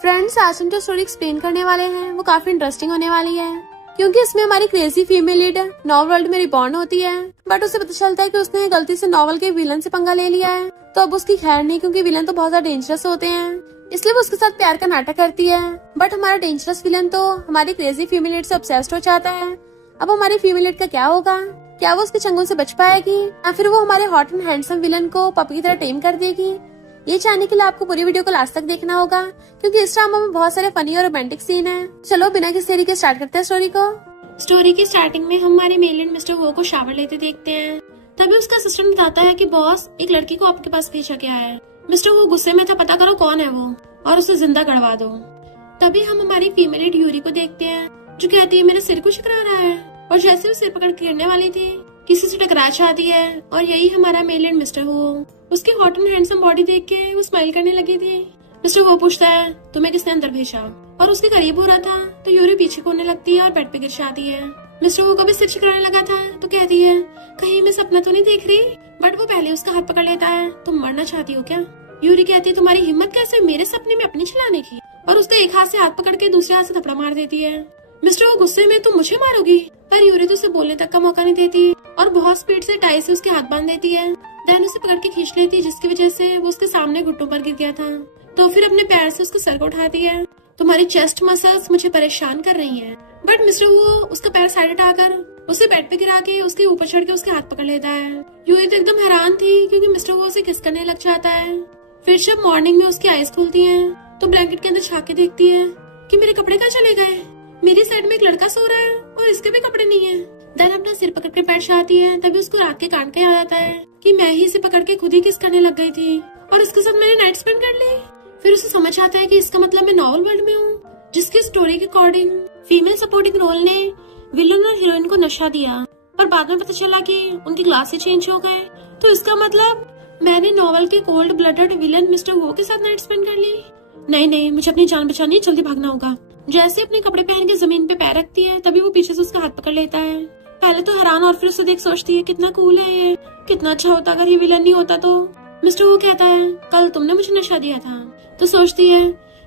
Friends, आज हम जो स्टोरी एक्सप्लेन करने वाले हैं वो काफी इंटरेस्टिंग होने वाली है, क्योंकि इसमें हमारी crazy female lead novel world में रिबॉर्न होती है। बट उसे पता चलता है कि उसने गलती से नॉवल के विलन से पंगा ले लिया है, तो अब उसकी खैर नहीं, क्योंकि विलन तो बहुत ज्यादा डेंजरस होते हैं। इसलिए वो उसके साथ प्यार का नाटक करती है। बट हमारा डेंजरस विलन तो हमारी क्रेजी फीमेल लीड से ऑब्सेस्ड हो जाता है। अब हमारी फीमेल लीड का क्या होगा? क्या वो उसके चंगुल से बच पाएगी, या फिर वो हमारे हॉट एंड हैंडसम विलन को पपी की तरह टेम कर देगी? ये जानने के लिए आपको पूरी वीडियो को लास्ट तक देखना होगा, क्योंकि इस ड्रामा में बहुत सारे फनी और रोमांटिक सीन हैं। चलो बिना किसी देरी के स्टार्ट करते हैं स्टोरी को। स्टोरी की स्टार्टिंग में हम हमारे मेल एंड मिस्टर वो को शावर लेते देखते हैं। तभी उसका असिस्टेंट बताता है कि बॉस, एक लड़की को आपके पास भेजा गया है। मिस्टर वो गुस्से में था, पता करो कौन है वो और उसे जिंदा करवा दो। तभी हम हमारी फीमेल लीड यूरी को देखते हैं, जो कहती है मेरे सिर को चकरा रहा है, और जैसे वो सिर पकड़ के गिरने वाली थी, किसी से टकरा जाती है। और यही हमारा मेल एंड मिस्टर वो। उसकी हॉट एंड हैंडसम बॉडी देख के वो स्माइल करने लगी थी। मिस्टर वो पूछता है तुम्हें किसने अंदर भेजा, और उसके करीब हो रहा था तो यूरी पीछे कोने लगती है और बेड पे गिर जाती है। मिस्टर वो का भी सिर चकराने लगा था तो कहती है कहीं मैं सपना तो नहीं देख रही। बट वो पहले उसका हाथ पकड़ लेता है, तुम मरना चाहती हो क्या? यूरी कहती है तुम्हारी हिम्मत कैसे हुई मेरे सपने में अपनी चलाने की, और उसका एक हाथ से हाथ पकड़ के दूसरे हाथ से थप्पड़ मार देती है। मिस्टर वो गुस्से में तुम मुझे मारोगी, पर यूरी तो उसे बोलने तक का मौका नहीं देती और बहुत स्पीड से टाई से उसके हाथ बांध देती है। देन उसे पकड़ के खींच लेती, जिसकी वजह से वो उसके सामने घुटनों पर गिर गया था। तो फिर अपने पैर से उसके सर को उठाती है। तुम्हारी चेस्ट मसल्स मुझे परेशान कर रही हैं। बट मिस्टर वो उसका पैर साइड हटाकर उसे बेड पे गिरा के उसके ऊपर चढ़ के उसके हाथ पकड़ लेता है। यूरी तो एकदम हैरान थी, क्योंकि मिस्टर वो उसे किस करने लग जाता है। फिर जब मॉर्निंग में उसकी आईज खुलती हैं, तो ब्लैंकेट के अंदर झांक के देखती है कि मेरे कपड़े कहाँ चले गए। मेरी साइड में एक लड़का सो रहा है और इसके भी कपड़े नहीं है। देन अपना सिर पकड़ के बैठ जाती है। तभी उसको रात के कांड का याद आता है कि मैं ही इसे पकड़ के खुद ही किस करने लग गई थी और इसके साथ मैंने नाइट स्पेंड कर ली। फिर उसे समझ आता है कि इसका मतलब मैं नॉवल वर्ल्ड में हूँ, जिसकी स्टोरी के अकॉर्डिंग फीमेल सपोर्टिंग रोल ने विलन और हीरोइन को नशा दिया, पर बाद में पता चला कि उनकी क्लासेस चेंज हो गए। तो इसका मतलब मैंने नॉवल के कोल्ड ब्लडेड विलन मिस्टर वो के साथ नाइट स्पेंड कर ली। नहीं, मुझे अपनी जान बचानी है, जल्दी भागना होगा। जैसे अपने कपड़े पहन के जमीन पे पैर रखती है, तभी वो पीछे से उसका हाथ पकड़ लेता है। पहले तो हैरान और फिर उसे देख सोचती है कितना कूल है ये, कितना अच्छा होता अगर ये विलन नहीं होता तो। मिस्टर वो कहता है कल तुमने मुझे नशा दिया था। तो सोचती है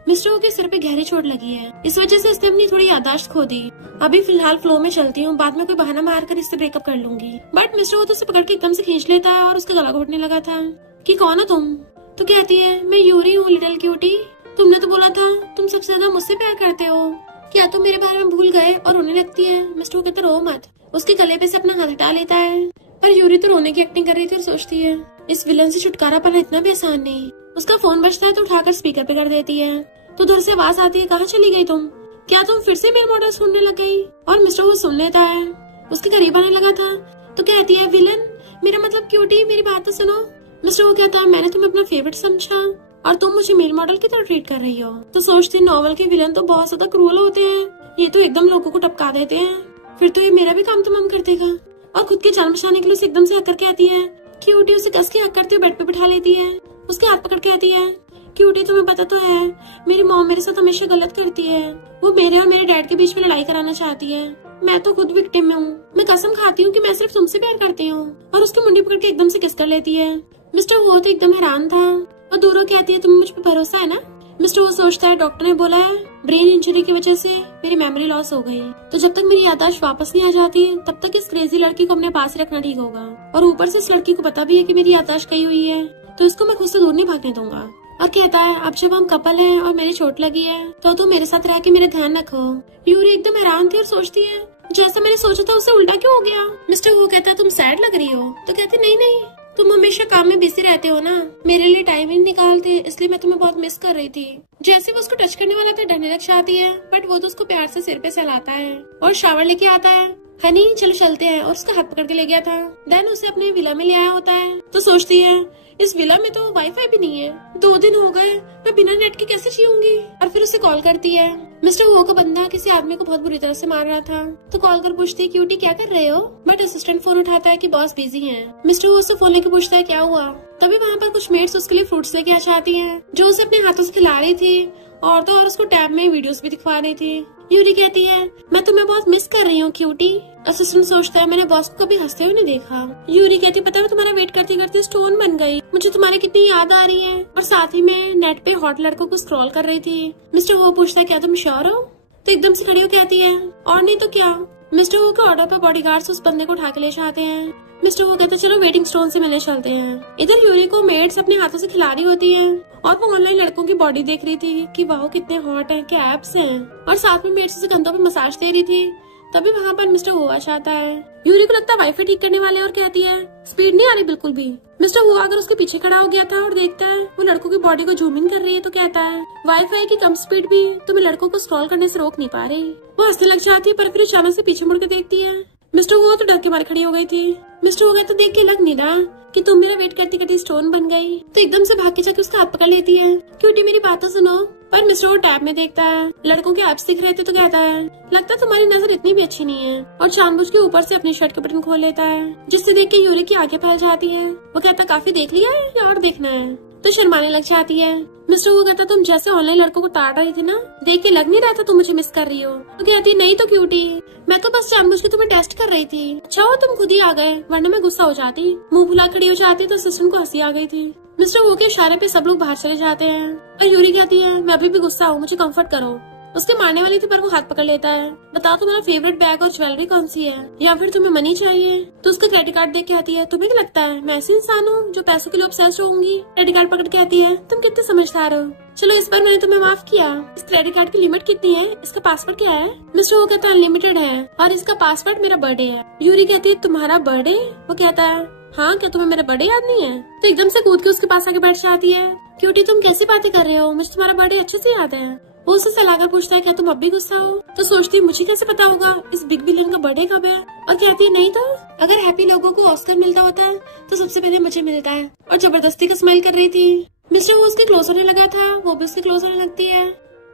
मिस्टर वो के सिर पे गहरी चोट लगी है, इस वजह से इसने अपनी थोड़ी याददाश्त खो दी। अभी फिलहाल फ्लो में चलती हूँ, बाद में कोई बहाना मार कर इससे ब्रेकअप कर लूंगी। बट मिस्टर वो तो उसे पकड़ के एकदम से खींच लेता है और उसका गला घोटने लगा था कि कौन हो तुम? तो कहती है मैं यूरी हूँ लिटिल क्यूटी, तुमने तो बोला था तुम सबसे ज्यादा मुझसे प्यार करते हो, क्या तुम मेरे बारे में भूल गए? और रोने लगती है। मिस्टर वो कहते रो मत, उसके गले पे से अपना हाथ हटा लेता है। पर यूरी तो रोने की एक्टिंग कर रही थी और सोचती है इस विलन से छुटकारा पाना इतना भी आसान नहीं। उसका फोन बजता है तो उठाकर स्पीकर पे कर देती है। तो दूर से आवाज आती है कहाँ चली गई तुम? क्या तुम फिर से मेल मॉडल सुनने लग गई? और मिस्टर वो सुन लेता है, उसके करीब आने लगा था तो कहती है विलन मेरा मतलब क्यूटी, मेरी बात तो सुनो। मिस्टर वो कहता है मैंने तुम्हें अपना फेवरेट समझा और तुम मुझे मेल मॉडल की तरह ट्रीट कर रही हो। तो सोचती नॉवल के विलन तो बहुत ज्यादा क्रूअल होते हैं, ये तो एकदम लोगों को टपका देते हैं। फिर तो ये मेरा भी काम तमाम कर देगा। और खुद की जान बचाने के लिए उसे एकदम से हक करके आती है। क्यूटी उसे कस के हक करते हुए बेड पे बिठा लेती है, उसके हाथ पकड़ के आती है क्यूटी तुम्हें पता तो है मेरी मॉम मेरे साथ हमेशा गलत करती है, वो मेरे और मेरे डैड के बीच में लड़ाई कराना चाहती है। मैं तो खुद विक्टिम में हूँ, मैं कसम खाती हूँ कि मैं सिर्फ तुमसे प्यार करती हूँ। और उसकी मुंडी पकड़ के एकदम से किस कर लेती है। मिस्टर वो तो एकदम हैरान था और दूरों कहती है तुम्हें मुझ पे भरोसा है ना? मिस्टर वो सोचता है डॉक्टर ने बोला है ब्रेन इंजरी की वजह से मेरी मेमोरी लॉस हो गई, तो जब तक मेरी याददाश्त वापस नहीं आ जाती तब तक इस क्रेजी लड़की को अपने पास रखना ठीक होगा। और ऊपर से इस लड़की को पता भी है कि मेरी याददाश्त गई हुई है, तो इसको मैं खुद से दूर नहीं भागने दूंगा। और कहता है अब जब हम कपल हैं और मेरी चोट लगी है तो तुम मेरे साथ रह के मेरे ध्यान रखो। यूरी एकदम हैरान थी और सोचती है जैसा मैंने सोचा था उससे उल्टा क्यों हो गया। मिस्टर वो कहता है तुम सैड लग रही हो। तो कहती नहीं, तुम हमेशा काम में बिजी रहते हो ना, मेरे लिए टाइम ही नहीं निकालते, इसलिए मैं तुम्हें बहुत मिस कर रही थी। जैसे वो उसको टच करने वाला था डरने लग जाती है, बट वो तो उसको प्यार से सिर पे सहलाता है और शावर लेके आता है। हनी चलो चलते हैं, और उसका हाथ पकड़ के ले गया था। देन उसे अपने विला में ले आया होता है। तो सोचती है इस विला में तो वाईफाई भी नहीं है, 2 दिन हो गए, मैं बिना नेट के कैसे जीऊंगी। और फिर उसे कॉल करती है। मिस्टर वो का बंदा किसी आदमी को बहुत बुरी तरह से मार रहा था, तो कॉल कर पूछती है क्यूटी क्या कर रहे हो? बट असिस्टेंट फोन उठाता है कि बॉस बिजी हैं। मिस्टर वो उससे फोन लेके पूछता है क्या हुआ। तभी वहाँ पर कुछ मेट्स उसके लिए फ्रूट्स लेके आ जाती हैं, जो उसे अपने हाथों से खिला रही थी, और तो और उसको टैब में वीडियोस भी दिखवा रही थी। यूरी कहती है मैं तुम्हें बहुत मिस कर रही हूँ क्यूटी। असिस्टेंट सोचता है मैंने बॉस को कभी हंसते हुए नहीं देखा। यूरी कहती पता है तुम्हारा वेट करते करते स्टोन बन गई, मुझे तुम्हारी कितनी याद आ रही है। और साथ ही मैं नेट पे हॉट लड़कों को स्क्रॉल कर रही थी। मिस्टर वो पूछता है क्या तुम श्योर हो? तो एकदम से खड़ी हो कहती है और नहीं तो क्या। मिस्टर वो के ऑर्डर पर बॉडीगार्ड्स उस बंदे को उठा के ले जाते हैं। मिस्टर वो कहते चलो वेटिंग स्टोन से मिलने चलते हैं। इधर यूरी को मेड्स अपने हाथों से खिला रही होती है और वो ऑनलाइन लड़कों की बॉडी देख रही थी कि वाह कितने हॉट है, क्या एब्स हैं। और साथ में मेड्स उसे कंधों पे मसाज दे रही थी। तभी वहाँ पर मिस्टर वो आता है। यूरी को लगता है वाईफाई ठीक करने वाले और कहती है स्पीड नहीं आ रही बिल्कुल भी। मिस्टर वो अगर उसके पीछे खड़ा हो गया था और देखता है वो लड़कों की बॉडी को जूम इन कर रही है तो कहता है वाईफाई की कम स्पीड भी तुम्हें लड़कों को स्क्रॉल करने से रोक नहीं पा रही। वो हंसने लग जाती है पर फिर अचानक से पीछे मुड़ के देखती है। मिस्टर वो तो डर के मारे खड़ी हो गई थी। मिस्टर वो तो देख के लग नहीं रहा कि तुम मेरा वेट करती करती स्टोन बन गई। तो एकदम से भाग के जाके उसका हाथ पकड़ लेती है क्यूटी मेरी बात तो सुनो। पर मिस्टर वो टैब में देखता है लड़कों के एप्स दिख रहे थे तो कहता है लगता है तुम्हारी नजर इतनी भी अच्छी नहीं है। और जानबूझ के ऊपर से अपनी शर्ट के बटन खोल लेता है जिससे देख के यूरी की आंखें फैल जाती है। वो कहता काफी देख लिया है या और देखना है? तो शर्माने लग जाती है। मिस्टर वो कहता तुम जैसे ऑनलाइन लड़कों को ताड़ रही थी ना, देख के लग नहीं रहा था तुम मुझे मिस कर रही हो। तो कहती नहीं तो क्यूटी, मैं तो बस जानबूझ के तुम्हें टेस्ट कर रही थी। अच्छा हो तुम खुद ही आ गए, वरना मैं गुस्सा हो जाती। मुंह फुला खड़ी हो जाती तो असिस्टेंट को हंसी आ गई थी। मिस्टर वो के इशारे पे सब लोग बाहर चले जाते हैं और यूरी कहती है मैं अभी भी गुस्सा हूँ, मुझे कंफर्ट करो। उसके मारने वाली थी पर वो हाथ पकड़ लेता है। बताओ तुम्हारा फेवरेट बैग और ज्वेलरी कौन सी है या फिर तुम्हें मनी चाहिए? तो उसका क्रेडिट कार्ड देख के आती है तुम्हें क्या लगता है मैं ऐसी इंसान हूँ जो पैसों के लिए ऑब्सेस्ड होंगी? क्रेडिट कार्ड पकड़ के आती है तुम कितने समझदार हो, चलो इस बार मैंने तुम्हें माफ किया। इस क्रेडिट कार्ड की लिमिट कितनी है, इसका पासवर्ड क्या है? मिस्टर वो कहता है अनलिमिटेड है और इसका पासवर्ड मेरा बर्थडे है। यूरी कहती है तुम्हारा बर्थडे? वो कहता है हाँ क्या तुम्हें मेरा बर्थडे याद नहीं है? तो एकदम से कूद के उसके पास आके बैठ जाती है। क्यूटी तुम कैसी बातें कर रहे हो, मुझे तुम्हारा बर्थडे अच्छे से याद है। वो उससे सलाहकर पूछता है क्या तुम अब भी गुस्सा हो? तो सोचती है मुझे कैसे पता होगा इस बिग बिलियन का बर्थडे कब है। और कहती है नहीं तो अगर हैप्पी लोगों को ऑस्कर मिलता होता तो सबसे पहले मुझे मिलता है। और जबरदस्ती का स्माइल कर रही थी। मिस्टर वो उसके क्लोज होने लगा था, वो भी उसके क्लोज होने लगती है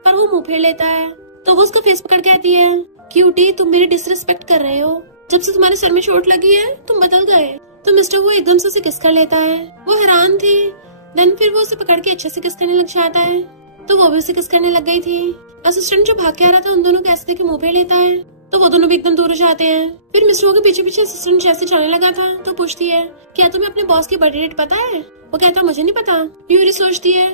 पर वो मुंह फेर लेता है। तो वो उसका फेस पकड़ के आती है क्यूटी तुम मेरी डिसरिस्पेक्ट कर रहे हो, जब से तुम्हारे सर में चोट लगी है तुम बदल गए। तो मिस्टर वो एकदम से उसे किस कर लेता है। वो हैरान थी। देन फिर वो उसे पकड़ के अच्छे से किस करने लग जाता है तो वो भी उसे किस करने लग गई थी। असिस्टेंट जो भाग के आ रहा था उन दोनों को ऐसे देख के मुंह पे लेता है तो वो दोनों भी एकदम दूर हो जाते हैं। फिर मिस्टर वो के पीछे पीछे असिस्टेंट जैसे चलने लगा था तो पूछती है क्या तुम्हें अपने बॉस की बर्थडे डेट पता है? वो कहता मुझे नहीं पता। यूरी सोचती है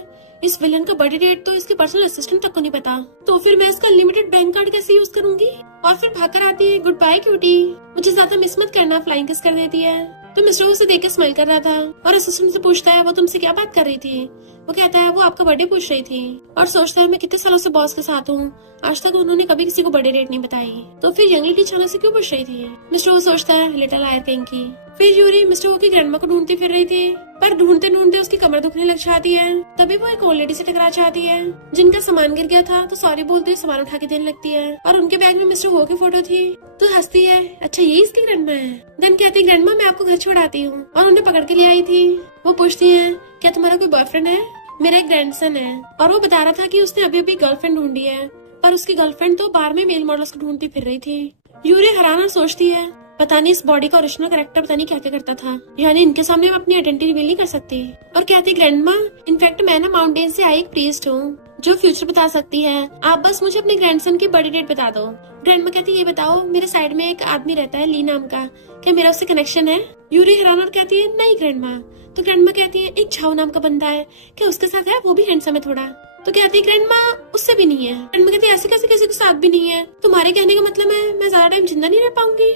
इस विलन का बर्थडे डेट तो इसके पर्सनल असिस्टेंट तक को नहीं पता, तो फिर मैं इसका लिमिटेड बैंक कार्ड कैसे यूज करूंगी। और फिर भागकर आती है गुड बाय क्यूटी, मुझे ज्यादा मिस मत करना, फ्लाइंग किस कर देती है। तो मिस्टर उसे देख के स्माइल कर रहा था और असिस्टेंट से पूछता है वो तुमसे क्या बात कर रही थी? वो कहता है वो आपका बर्थडे पूछ रही थी। और सोचता है मैं कितने सालों से बॉस के साथ हूँ, आज तक उन्होंने कभी किसी को बर्थडे डेट नहीं बताई, तो फिर यंग लेडी अचानक से क्यों पूछ रही थी? मिस्टर वो सोचता है लिटिल लायर कहीं की। फिर यूरी मिस्टर वो की ग्रैंडमा को ढूंढती फिर रही थी पर ढूंढते ढूंढते उसकी कमर दुखने लग जाती है। तभी वो एक ओल्ड लेडी से टकरा जाती है जिनका सामान गिर गया था तो सॉरी बोलते हुए सामान उठा के देने लगती है और उनके बैग में मिस्टर वो की फोटो थी। तो हंसती है अच्छा ये इसकी ग्रैंडमा है। देन कहती है ग्रैंडमा मैं आपको घर छोड़ाती हूँ और उन्हें पकड़ के ले आई थी। वो पूछती है क्या तुम्हारा कोई बॉयफ्रेंड है? मेरा एक ग्रैंडसन है। और वो बता रहा था कि उसने अभी अभी गर्लफ्रेंड ढूंढी है पर उसकी गर्लफ्रेंड तो बार में मेल मॉडल्स को ढूंढती फिर रही थी। यूरी हैरान सोचती है पता नहीं इस बॉडी का ओरिजिनल कैरेक्टर पता नहीं क्या क्या करता था, यानी इनके सामने मैं अपनी आइडेंटिटी रिवील नहीं कर सकती। और कहती ग्रैंडमा इनफैक्ट मैं ना माउंटेन से आई एक प्रीस्ट हूँ जो फ्यूचर बता सकती है, आप बस मुझे अपने ग्रैंडसन की बर्थडे डेट बता दो। ग्रैंडमा कहती ये बताओ मेरे साइड में एक आदमी रहता है ली नाम का, क्या मेरा उससे कनेक्शन है? यूरी हैरान और कहती है नहीं ग्रैंडमा। तो ग्रैंडमा कहती है एक झाओ नाम का बंदा है, क्या उसके साथ है? वो भी हैंडसम है थोड़ा। तो कहती है ग्रैंडमा उससे भी नहीं है। ग्रैंडमा कहती है ऐसे कैसे किसी के साथ भी नहीं है, तुम्हारे कहने का मतलब है मैं ज्यादा टाइम जिंदा नहीं रह पाऊंगी?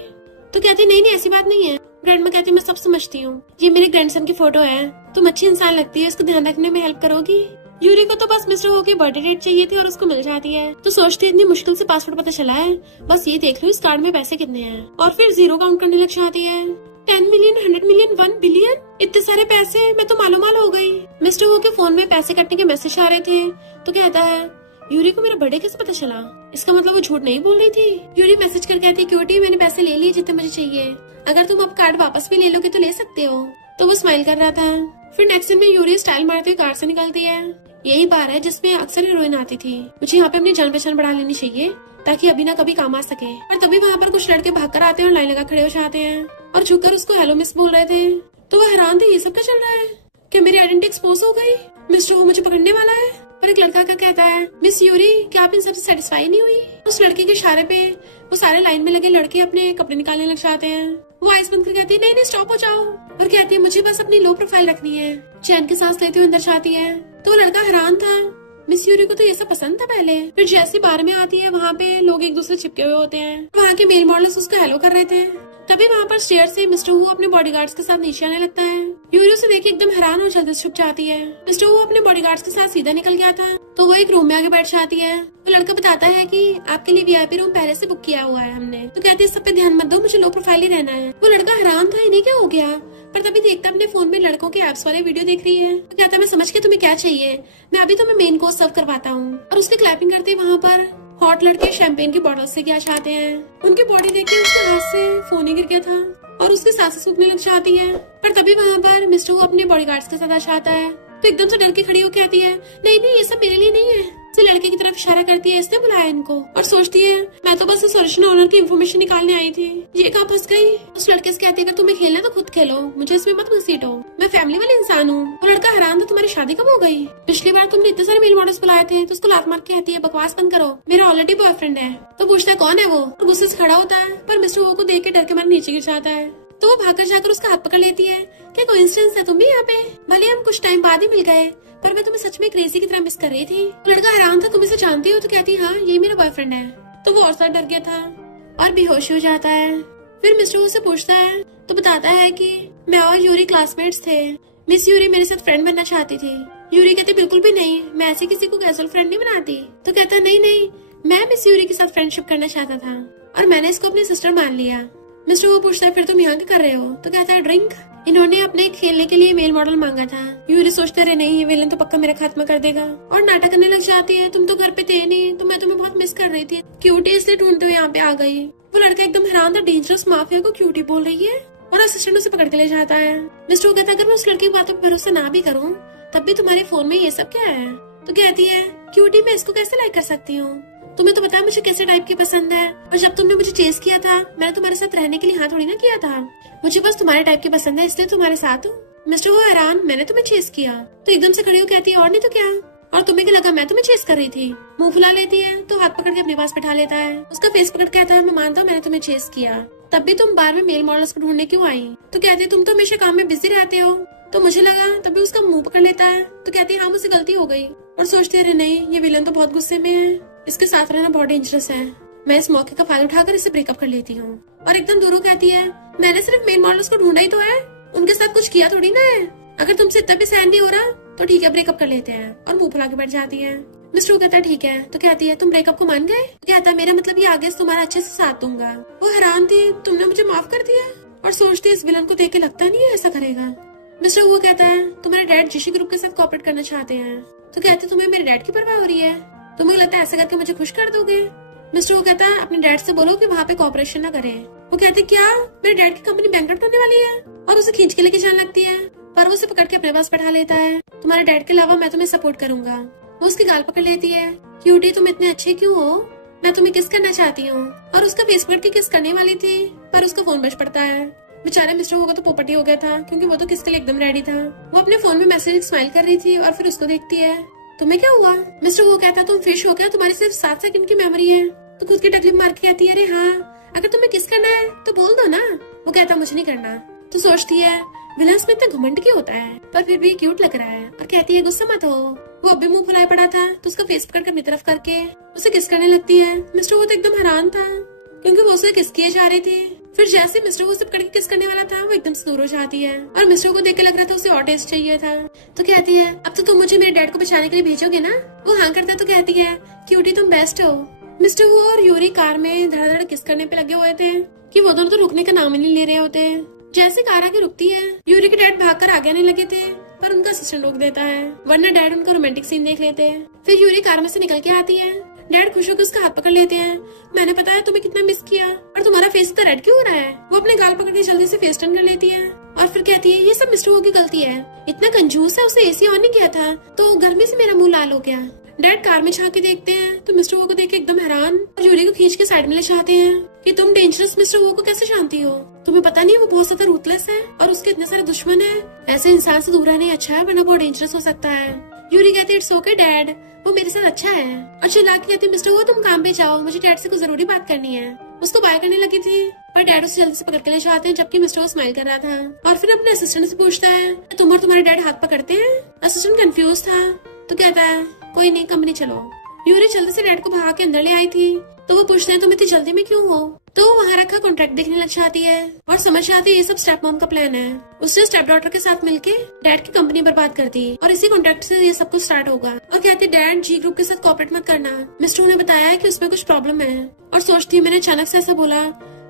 तो कहती नहीं नहीं ऐसी बात नहीं है। ग्रैंडमा कहती मैं सब समझती हूँ, ये मेरे ग्रैंडसन की फोटो है, तुम अच्छी इंसान लगती है, इसको ध्यान रखने में हेल्प करोगी? यूरी को तो बस मिस्टर हो के बर्थडे डेट चाहिए थी और उसको मिल जाती है। तो सोचती इतनी मुश्किल से पासवर्ड पता चला है, बस ये देख लो इस कार्ड में पैसे कितने हैं। और फिर जीरो काउंट करने लग जाती है 10 मिलियन 100 मिलियन 1 बिलियन, इतने सारे पैसे, मैं तो मालूमाल हो गई। मिस्टर वो के फोन में पैसे कटने के मैसेज आ रहे थे तो कहता है यूरी को मेरा बर्थडे कैसे पता चला? इसका मतलब वो झूठ नहीं बोल रही थी। यूरी मैसेज कर कहती क्यूटी मैंने पैसे ले लिए जितने मुझे चाहिए, अगर तुम अब कार्ड वापस भी ले लोगे तो ले सकते हो। तो वो स्माइल कर रहा था। फिर नेक्स्ट सीन में यूरी स्टाइल मारते हुए कार से निकलती है। यही बार है जिसमें अक्सर हीरोइन आती थी। मुझे यहाँ पे अपनी जान पहचान बढ़ा लेनी चाहिए ताकि अभी ना कभी काम आ सके। और तभी वहाँ पर कुछ लड़के भाग कर आते हैं और लाइन लगा खड़े हो जाते हैं और झुककर उसको हेलो मिस बोल रहे थे। तो वो हैरान थे ये सब क्या चल रहा है, क्या मेरी आइडेंटिटी एक्सपोज हो गई? मिस्टर वो मुझे पकड़ने वाला है? पर एक लड़का क्या कहता है, मिस यूरी क्या आप इन सबसे सेटिस्फाई नहीं हुई? उस लड़की के इशारे पे वो सारे लाइन में लगे लड़के अपने कपड़े निकालने लग जाते हैं। वो आइस बंद कर कहती है, नहीं नहीं स्टॉप हो जाओ, और कहती है मुझे बस अपनी लो प्रोफाइल रखनी है। चैन के सांस लेते हुए अंदर जाती है तो वो लड़का हैरान था, मिस यूरी को तो ये सब पसंद था पहले। फिर जैसी बार में आती है वहाँ पे लोग एक दूसरे चिपके हुए होते हैं। वहाँ के मेल मॉडल्स उसको हेलो कर रहे थे। तभी वहाँ पर स्टेयर से मिस्टर वू अपने बॉडीगार्ड्स के साथ नीचे आने लगता है। यूरी उसे देख के एकदम हैरान और जल्दी छुप जाती है। मिस्टर वू अपने बॉडीगार्ड्स के साथ सीधा निकल गया था तो वो एक रूम में आगे बैठ जाती है। तो लड़का बताता है कि आपके लिए वीआईपी रूम पहले से बुक किया हुआ है हमने। तो कहती है सब पे ध्यान मत दो, मुझे लो प्रोफाइल ही रहना है। वो लड़का हैरान था, इन्हें क्या हो गया, पर तभी देखता अपने फोन में लड़कों के एप्स वाले वीडियो देख रही है। तो कहता है मैं समझ के तुम्हें क्या चाहिए, मैं अभी तुम्हें मेन कोर्स सर्व करवाता हूँ। और उसके क्लैपिंग करते वहाँ पर हॉट लड़के शैंपेन की बोतल से क्या चाहते हैं। उनकी बॉडी देख के उसके हाथ से फोन ही गिर गया था और उसकी सांसें सूखने लग जाती है। पर तभी वहाँ पर मिस्टर वो अपने बॉडीगार्ड्स के साथ आ जाता है तो एकदम से डर के खड़ी हो कहती है, नहीं नहीं ये सब मेरे लिए नहीं है। से लड़के की तरफ इशारा करती है, इसने बुलाया इनको, और सोचती है मैं तो बस इस ओरिजिनल ओनर की इन्फॉर्मेशन निकालने आई थी, ये कहाँ फंस गई। उस लड़के से कहती है, अगर तुम्हें खेलना तो खुद खेलो, मुझे इसमें मत घसीटो, मैं फैमिली वाले इंसान हूँ। वो लड़का हैरान था, तुम्हारी शादी कब हो गई? पिछली बार तुमने इतने सारे मेल मॉडल्स बुलाए थे। तो उसको लात मार के कहती है, बकवास बंद करो, मेरा ऑलरेडी बॉयफ्रेंड है। तो पूछता है कौन है वो, और गुस्से से खड़ा होता है। पर मिस्टर वो को देख के डर के मारे नीचे गिर जाता है। तो वो भागकर जाकर उसका हाथ पकड़ लेती है, क्या कोइंसिडेंस है तुम भी यहाँ पे, भले हम कुछ टाइम बाद ही मिल गए, पर मैं तुम्हें सच में क्रेजी की तरह मिस कर रही थी। लड़का हैरान था, तुम इसे जानती हो? तो कहती हाँ ये मेरा बॉयफ्रेंड है। तो वो और ज्यादा डर गया था और बेहोश हो जाता है। फिर मिस्टर उससे पूछता है तो बताता है कि मैं और यूरी क्लासमेट्स थे, मिस यूरी मेरे साथ फ्रेंड बनना चाहती थी। यूरी कहती बिल्कुल भी नहीं, मैं ऐसे किसी को कैजुअल फ्रेंड नहीं बनाती। तो कहता नहीं नहीं, मैं मिस यूरी के साथ फ्रेंडशिप करना चाहता था और मैंने इसको अपनी सिस्टर मान लिया। मिस्टर वो पूछता है फिर तुम यहाँ क्या कर रहे हो? तो कहता है ड्रिंक, इन्होंने अपने खेलने के लिए मेल मॉडल मांगा था। यूरी सोचते रहे नहीं ये विलन तो पक्का मेरा खात्मा कर देगा और नाटक करने लग जाती है, तुम तो घर पे थे नहीं, तो मैं तुम्हें बहुत मिस कर रही थी, क्यूटी इसलिए ढूंढते हुए यहाँ पे आ गई। वो लड़का एकदम हैरान था, डेंजरस माफिया को क्यूटी बोल रही है, और असिस्टेंट उसे पकड़ के ले जाता है। मिस्टर वो कहता है अगर मैं उस लड़की की बातों पर भरोसा ना भी करूँ तब भी तुम्हारे फोन में ये सब क्या है? तो कहती है क्यूटी मैं इसको कैसे लाइक कर सकती हूँ, तुम्हें तो पता मुझे कैसे टाइप की पसंद है, और जब तुमने मुझे चेस किया था मैंने तुम्हारे साथ रहने के लिए हाँ थोड़ी ना किया था, मुझे बस तुम्हारे टाइप की पसंद है इसलिए तुम्हारे साथ हूँ। मिस्टर वो हैरान, मैंने तुम्हें चेस किया? तो एकदम से खड़ी हो कहती है और नहीं तो क्या, और तुम्हें क्या लगा मैं तुम्हें चेस कर रही थी? मुंह फुला लेती है तो हाथ पकड़ के अपने पास बैठा लेता है। उसका फेस पकड़ कहता है मैं मानता हूँ मैंने तुम्हें चेस किया, तब भी तुम बार में मेल मॉडल्स को ढूंढने क्यों आई? तो कहती है तुम तो हमेशा काम में बिजी रहते हो, तो मुझे लगा, तभी उसका मुंह पकड़ लेता है। तो कहती है हाँ मुझसे गलती हो गई, और सोचती है नहीं ये विलन तो बहुत गुस्से में है, इसके साथ रहना बहुत डेंजरस है, मैं इस मौके का फायदा उठाकर इसे ब्रेकअप कर लेती हूँ। और एकदम दूरों कहती है मैंने सिर्फ मेल मॉडल्स को ढूंढा ही तो है, उनके साथ कुछ किया थोड़ी ना है, अगर तुमसे इतना भी सहन नहीं हो रहा तो ठीक है ब्रेकअप कर लेते हैं, और मुंह फुला के बैठ जाती है। मिस्टर कहता है ठीक है। तो कहती है तुम ब्रेकअप को मान गए? कहता है मेरा मतलब ये आगे से तुम्हारा अच्छे से साथ दूंगा। वो हैरान थी, तुमने मुझे माफ कर दिया, और सोचती इस विलन को देख के लगता नहीं है ऐसा करेगा। मिस्टर वो कहता है तुम्हारे डैड जिशी ग्रुप के साथ कोऑपरेट करना चाहते हैं। तो कहते तुम्हें मेरे डैड की परवाह हो रही है, तुम्हें लगता है ऐसा करके मुझे खुश कर दोगे? मिस्टर वो कहता है अपने डैड से बोलो कि वहाँ पे कोऑपरेशन ना करे। वो कहते क्या मेरे डैड की कंपनी बैंकरप्ट होने वाली है, और उसे खींच के लेके जाने लगती है, पर वो उसे पकड़ के अपने पास बैठा लेता है। तुम्हारे डैड के अलावा मैं तुम्हें सपोर्ट करूंगा। वो उसकी गाल पकड़ लेती है, क्यूटी तुम इतने अच्छे क्यों हो, मैं तुम्हें किस करना चाहती हूँ। और उसका फेस पकड़ के किस करने वाली थी, पर उसका फोन बज पड़ता है। बेचारा मिस्टर होगा तो पोपटी हो गया था, क्योंकि वो तो किसके लिए एकदम रेडी था। वो अपने फोन में मैसेज स्माइल कर रही थी और फिर उसको देखती है, तुम्हें क्या हुआ? मिस्टर वो कहता तुम फिश हो क्या, तुम्हारी सिर्फ 7 सेकंड की मेमोरी है। तो खुद की टकली मार के कहती है अरे हाँ अगर तुम्हें किस करना है तो बोल दो ना। वो कहता मुझे नहीं करना। तो सोचती है विलन्स में इतना घमंड क्यों होता है, पर फिर भी क्यूट लग रहा है, और कहती है गुस्सा मत हो। वो अभी मुंह फुलाए पड़ा था तो उसका फेस पकड़ कर अपनी तरफ करके उसे किस करने लगती है। मिस्टर वो तो एकदम हैरान था, क्योंकि वो उसे किस किए जा रही थी। फिर जैसे मिस्टर को उसे पकड़ के किस करने वाला था वो एकदम से दूर हो जाती है, और मिस्टर को देख के लग रहा था उसे और टेस्ट चाहिए था। तो कहती है अब तो तुम मुझे मेरे डैड को बचाने के लिए भेजोगे ना? वो हाँ करता है तो कहती है क्यूटी तुम बेस्ट हो। मिस्टर वो और यूरी कार में धड़ाधड़ किस करने पे लगे हुए थे कि वो दोनों तो रुकने का नाम ही नहीं ले रहे होते। जैसे कार आगे रुकती है यूरी के डैड भागकर आगे आने लगे थे, पर उनका असिस्टेंट रोक देता है, वरना डैड उनका रोमांटिक सीन देख लेते हैं। फिर यूरी कार में से निकल के आती है, डैड खुश होकर उसका हाथ पकड़ लेते हैं। मैंने पता है तुम्हें कितना मिस किया, और तुम्हारा फेस इतना रेड क्यों हो रहा है? वो अपने गाल पकड़ के जल्दी से फेस टर्न कर लेती है, और फिर कहती है ये सब मिस्टर वो की गलती है, इतना कंजूस है, उसे एसी ऑन नहीं किया था तो गर्मी से मेरा मुंह लाल हो गया। डैड कार में झांक के देखते हैं तो मिस्टर वो को देख के एकदम हैरान, और यूरी को खींच के साइड में ले जाते हैं कि तुम डेंजरस मिस्टर वो को कैसे जानती हो? तुम्हें पता नहीं वो बहुत ज्यादा रूथलेस है और उसके इतने सारे दुश्मन है, ऐसे इंसान से दूर रहना अच्छा है वरना बहुत डेंजरस हो सकता है। यूरी कहती है इट्स ओके डैड, वो मेरे साथ अच्छा है। और चिल्ला के कहती है मिस्टर वो तुम काम पे जाओ, मुझे डैड से कुछ जरूरी बात करनी है। उसको बाय करने लगी थी पर डैड उसे जल्दी से पकड़ के ले जाते हैं, जबकि मिस्टर वो स्माइल कर रहा था। और फिर अपने असिस्टेंट से पूछता है तुम और तुम्हारे डैड हाथ पकड़ते हैं। असिस्टेंट कंफ्यूज था तो कहता है कोई नहीं, कंपनी चलो। यूरी जल्दी से डैड को भगा के अंदर ले आई थी तो वो पूछते हैं तुम इतनी जल्दी में क्यों हो। तो वो वहाँ रखा कॉन्ट्रैक्ट देखने लग जाती है और समझ जाती है ये सब स्टेप मॉम का प्लान है। उसने स्टेप डॉटर के साथ मिलके डैड की कंपनी बर्बाद कर दी और इसी कॉन्ट्रैक्ट से ये सब कुछ स्टार्ट होगा। और कहती है डैड जी ग्रुप के साथ कॉपरेट मत करना, मिस्टर ने बताया है कि उसमें कुछ प्रॉब्लम है। और सोचती है मैंने अचानक से ऐसा बोला,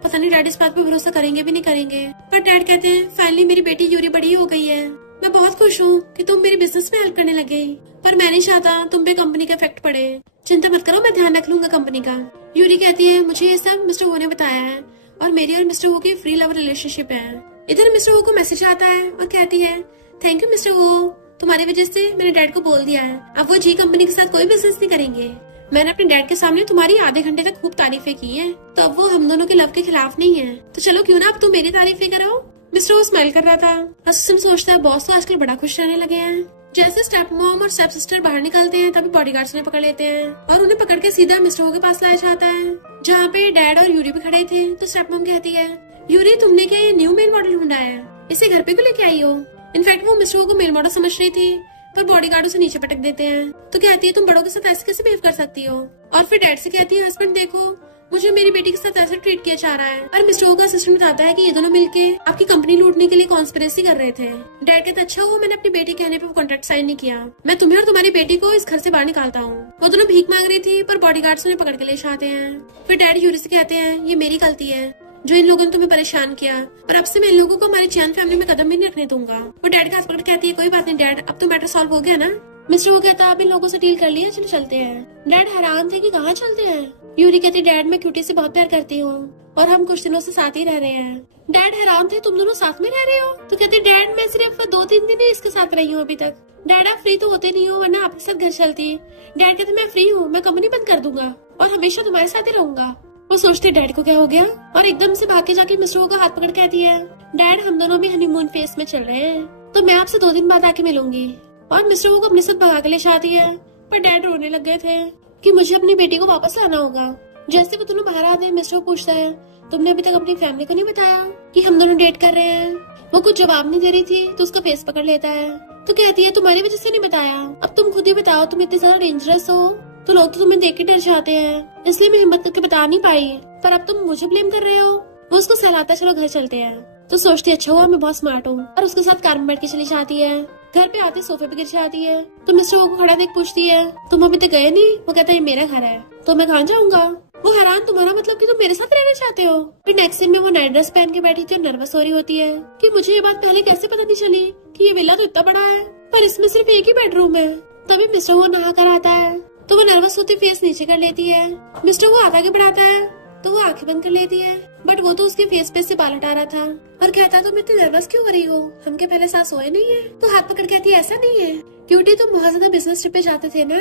पता नहीं डैड इस बात पे भरोसा करेंगे भी नहीं करेंगे। पर डैड कहते हैं फाइनली मेरी बेटी यूरी बड़ी हो गई है, मैं बहुत खुश हूँ कि तुम मेरी बिजनेस में हेल्प करने लगे, पर मैं नहीं चाहता तुम पे कंपनी का इफेक्ट पड़े। चिंता मत करो, मैं ध्यान रख लूंगा कंपनी का। यूरी कहती है मुझे ये सब मिस्टर वो ने बताया है और मेरी और मिस्टर वो की फ्री लव रिलेशनशिप है। इधर मिस्टर वो को मैसेज आता है और कहती है थैंक यू मिस्टर वो, तुम्हारी वजह से मैंने डैड को बोल दिया है अब वो जी कंपनी के साथ कोई बिजनेस नहीं करेंगे। मैंने अपने डैड के सामने तुम्हारी आधे घंटे तक खूब तारीफें की हैं, तो अब वो हम दोनों के लव के खिलाफ नहीं है, तो चलो क्यों ना अब तुम मेरी तारीफें करो। मिस्टर वो स्माइल कर रहा था। असिस्टेंट सोचता है बॉस तो आजकल बड़ा खुश रहने लगे हैं। जैसे स्टेप मॉम और स्टेप सिस्टर बाहर निकलते हैं तभी बॉडीगार्ड्स उन्हें पकड़ लेते हैं और उन्हें पकड़ के सीधा मिस्टर वो के पास लाया जाता है, जहाँ पे डैड और यूरी भी खड़े थे। तो स्टेप मॉम कहती है यूरी तुमने क्या ये न्यू मेल मॉडल ढूंढा है, इसे घर पे क्यों लेके आई हो। इनफैक्ट वो मिस्टर वो को मेल मॉडल समझ रही थी पर बॉडीगार्ड उसे नीचे पटक देते हैं। तो कहती है तुम बड़ों के साथ ऐसे कैसे बिहेव कर सकती हो। और फिर डैड से कहती है हस्बैंड देखो मुझे मेरी बेटी के साथ ऐसे ट्रीट किया जा रहा है। और मिस्टर वो का असिस्टेंट बताता है कि ये दोनों मिलके आपकी कंपनी लूटने के लिए कॉन्स्पिरेसी कर रहे थे। डैड कहते अच्छा हुआ मैंने अपनी बेटी कहने पे वो कॉन्ट्रैक्ट साइन नहीं किया, मैं तुम्हें और तुम्हारी बेटी को इस घर से बाहर निकालता हूँ। वो दोनों भीख मांग रही थी पर बॉडीगार्ड्स उन्हें पकड़ के ले जाते हैं। फिर डैड यूरी से कहते हैं ये मेरी गलती है जो इन लोगों ने तुम्हें परेशान किया, और अब से मैं इन लोगों को हमारी चैन फैमिली में कदम भी नहीं रखने दूंगा। वो डैड का हाथ पकड़ कहती है कोई बात नहीं डैड, अब तो मैटर सॉल्व हो गया ना। मिस्टर वो कहता है अब इन लोगों से डील कर लिया, चलो चलते हैं। डैड हैरान थे कि कहाँ चलते हैं। यूरी कहती डैड मैं क्यूटी से बहुत प्यार करती हूँ और हम कुछ दिनों से साथ ही रह रहे हैं। डैड हैरान थे तुम दोनों साथ में रह रहे हो। तो कहते डैड मैं सिर्फ 2-3 दिन ही इसके साथ रही हूँ अभी तक। डैड आप फ्री तो होते नहीं हो वरना आपके साथ घर चलती। डैड कहते मैं फ्री हूँ, मैं कंपनी बंद कर दूंगा और हमेशा तुम्हारे साथ ही रहूंगा। वो सोचते डैड को क्या हो गया और एकदम से भाग के जाके मिस्टर का हाथ पकड़ कहती है डैड हम दोनों भी हनीमून फेस में चल रहे हैं, तो मैं आपसे 2 दिन बाद आके मिलूंगी। और मिस्टर को अपने साथ भगा के ले जाती है पर डैड रोने लग गए थे कि मुझे अपनी बेटी को वापस लाना होगा। जैसे वो दोनों बाहर आते हैं मिस्टर पूछता है तुमने अभी तक अपनी फैमिली को नहीं बताया कि हम दोनों डेट कर रहे हैं। वो कुछ जवाब नहीं दे रही थी तो उसका फेस पकड़ लेता है। तो कहती है तुम्हारी वजह से नहीं बताया, अब तुम खुद ही बताओ, तुम इतने ज्यादा डेंजरस हो तो लोग तो तुम्हें देख के डर जाते हैं, इसलिए मैं हिम्मत करके बता नहीं पाई, पर अब तुम मुझे ब्लेम कर रहे हो। वो उसको सहलाता चलो घर चलते हैं। तो सोचती अच्छा हुआ मैं बहुत स्मार्ट हूँ और उसके साथ कार में बैठ के चली जाती है। घर पे आते सोफे पे गिर जाती है तो मिस्टर वो को खड़ा देख पूछती है तुम अभी तक गए नहीं। वो कहता है मेरा घर है तो मैं कहाँ जाऊंगा। वो हैरान तुम्हारा मतलब कि तुम मेरे साथ रहना चाहते हो। फिर नेक्स्ट सीन में वो नाइट ड्रेस पहन के बैठी थी और नर्वस हो रही होती है कि मुझे ये बात पहले कैसे पता नहीं चली कि ये विला तो इतना बड़ा है पर इसमें सिर्फ एक ही बेडरूम है। तभी मिस्टर वो नहा कर आता है तो वो नर्वस होती फेस नीचे कर लेती है। मिस्टर वो हाथ आगे बढ़ाता है तो वो आंखें बंद कर लेती है, बट वो तो उसके फेस पे से बाल हटा रहा था और कहता तुम इतनी नर्वस क्यों हो रही हो, हम क्या पहले साथ सोए नहीं है। तो हाथ पकड़ कहती ऐसा नहीं है क्यूटी तुम बहुत ज्यादा बिजनेस ट्रिप पे जाते थे ना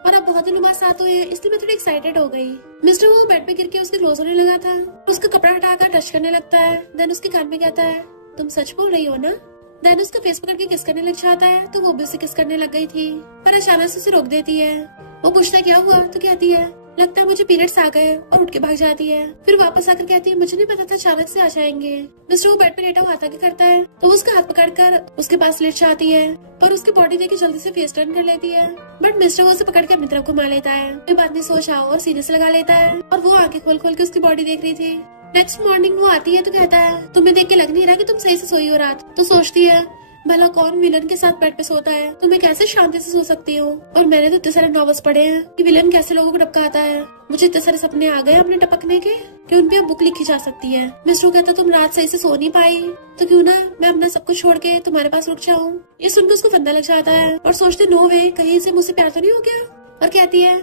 और अब बहुत दिनों बाद साथ हुए इसलिए मैं थोड़ी एक्साइटेड हो गई। मिस्टर वो बेड पे गिर के उसके क्लोज होने लगा था, उसका कपड़ा हटाकर टच करने लगता है। देन उसके कान में कहता है तुम सच बोल रही हो ना। देन उसका फेस पकड़ के किस करने लग जाता है तो वो भी उसे किस करने लग गई थी पर अचानक से उसे रोक देती है। वो पूछता क्या हुआ तो कहती है लगता है मुझे पीरियड्स आ गए और उठ के भाग जाती है। फिर वापस आकर कहती है मुझे नहीं पता था अचानक से आ जाएंगे। मिस्टर वो बेड पे लेटा हुआ हाथ आगे करता है तो वो उसका हाथ पकड़कर उसके पास लेट जाती है पर उसकी बॉडी देख के जल्दी से फेस टर्न कर लेती है, बट मिस्टर वो उसे पकड़ के अपनी तरफ घुमा लेता है। कोई बात नहीं सोच आओ और सीने से लगा लेता है और वो आंखें खोल खोल के उसकी बॉडी देख रही थी। नेक्स्ट मॉर्निंग वो आती है तो कहता है तुम्हें देख के लग नहीं रहा कि तुम सही से सोई हो रात। तो सोचती है भला कौन विलन के साथ बेड पे सोता है, तो मैं कैसे शांति से सो सकती हूँ। और मैंने तो इतने सारे नॉवेल्स पढ़े हैं कि विलन कैसे लोगों को टपकाता है। मुझे इतने सारे सपने आ गए अपने टपकने के कि उन पे अब बुक लिखी जा सकती है। मिस्टर कहता तुम रात सही से सो नहीं पाई तो क्यों ना मैं अपना सब कुछ छोड़ के तुम्हारे पास रुक जाऊँ। ये सुनकर उसको फंदा लग जाता है और सोचते नो वे कहीं से मुझसे प्यार तो नहीं हो गया। और कहती है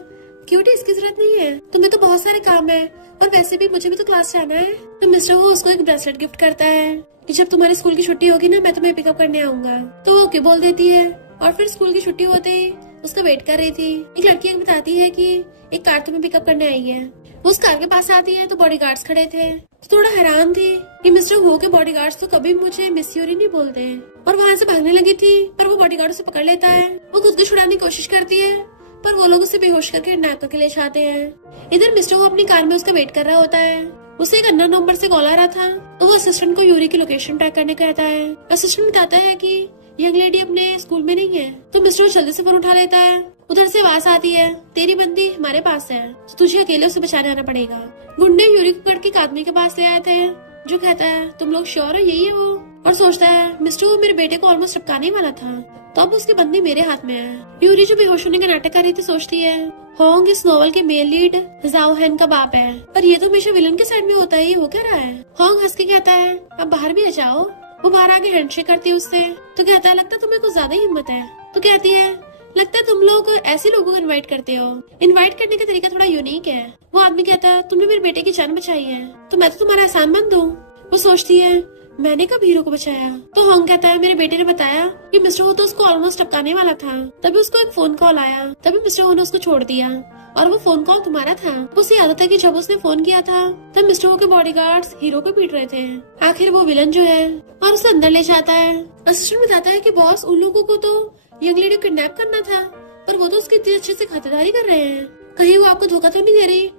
क्यूटी इसकी जरूरत नहीं है, तुम्हें तो बहुत सारे काम है और वैसे भी मुझे भी तो क्लास जाना है। तो मिस्टर वो उसको एक ब्रेसलेट गिफ्ट करता है कि जब तुम्हारे स्कूल की छुट्टी होगी ना मैं तुम्हें पिकअप करने आऊंगा। तो वो ओके बोल देती है और फिर स्कूल की छुट्टी होते ही उसका वेट कर रही थी। एक लड़की बताती है कि एक कार तुम्हें पिकअप करने आई है। वो उस कार के पास आती है तो बॉडीगार्ड्स खड़े थे तो थोड़ा हैरान थे कि मिस्टर हो के बॉडीगार्ड्स तो कभी मुझे मिस यूरी नहीं बोलते हैं, और वहाँ से भागने लगी थी पर वो बॉडीगार्ड उसे पकड़ लेता है। वो खुद को छुड़ाने की कोशिश करती है पर वो लोग उसे बेहोश करके किडनैप करके ले जाते हैं। इधर मिस्टर वो अपनी कार में उसका वेट कर रहा होता है। उसे एक अननोन नंबर से कॉल आ रहा था तो वो असिस्टेंट को यूरी की लोकेशन ट्रैक करने कहता है। असिस्टेंट बताता है कि यंग लेडी अपने स्कूल में नहीं है, तो मिस्टर जल्दी से फोन उठा लेता है। उधर से आवाज आती है, तेरी बंदी हमारे पास है, तो तुझे अकेले उसे बचाने आना पड़ेगा। गुंडे यूरी को पकड़ के एक आदमी के पास ले आए थे जो कहता है तुम लोग श्योर हो यही है वो, और सोचता है मिस्टर वो मेरे बेटे को ऑलमोस्ट टपकाने वाला था, तो अब उसकी बंदी मेरे हाथ में है। यूरी जो बेहोश होने का नाटक कर रही थी सोचती है होंग इस नॉवल के मेल लीड जाओ हैन का बाप है, पर ये तो हमेशा विलन के साइड में होता है, ये हो क्या रहा है। होंग हंस के कहता है अब बाहर भी आ जाओ। वो बाहर आके हैंडशेक करती है उससे, तो कहता है लगता है तुम्हें कुछ ज्यादा ही हिम्मत है। तो कहती है लगता है तुम लोग ऐसे लोगों को इनवाइट करते हो, इनवाइट करने का तरीका थोड़ा यूनिक है। वो आदमी कहता है तुमने मेरे बेटे की जान बचाई है तो मैं तो तुम्हारा एहसान मंद हूँ। वो सोचती है मैंने कब हीरो को बचाया। तो होंग कहता है मेरे बेटे ने बताया कि मिस्टर हो तो उसको ऑलमोस्ट टपकाने वाला था, तभी उसको एक फोन कॉल आया, तभी मिस्टर हो ने उसको छोड़ दिया, और वो फोन कॉल तुम्हारा था। उसे याद है कि जब उसने फोन किया था तब मिस्टर हो के बॉडीगार्ड्स हीरो को पीट रहे थे। आखिर वो विलन जो है और उसे अंदर ले जाता है। असिस्टेंट बताता है कि बॉस उन लोगों को तो यंग लेडी को किडनैप करना था, पर वो तो उसकी इतनी अच्छे से खातिरदारी कर रहे हैं, कहीं वो आपको धोखा तो नहीं दे रही।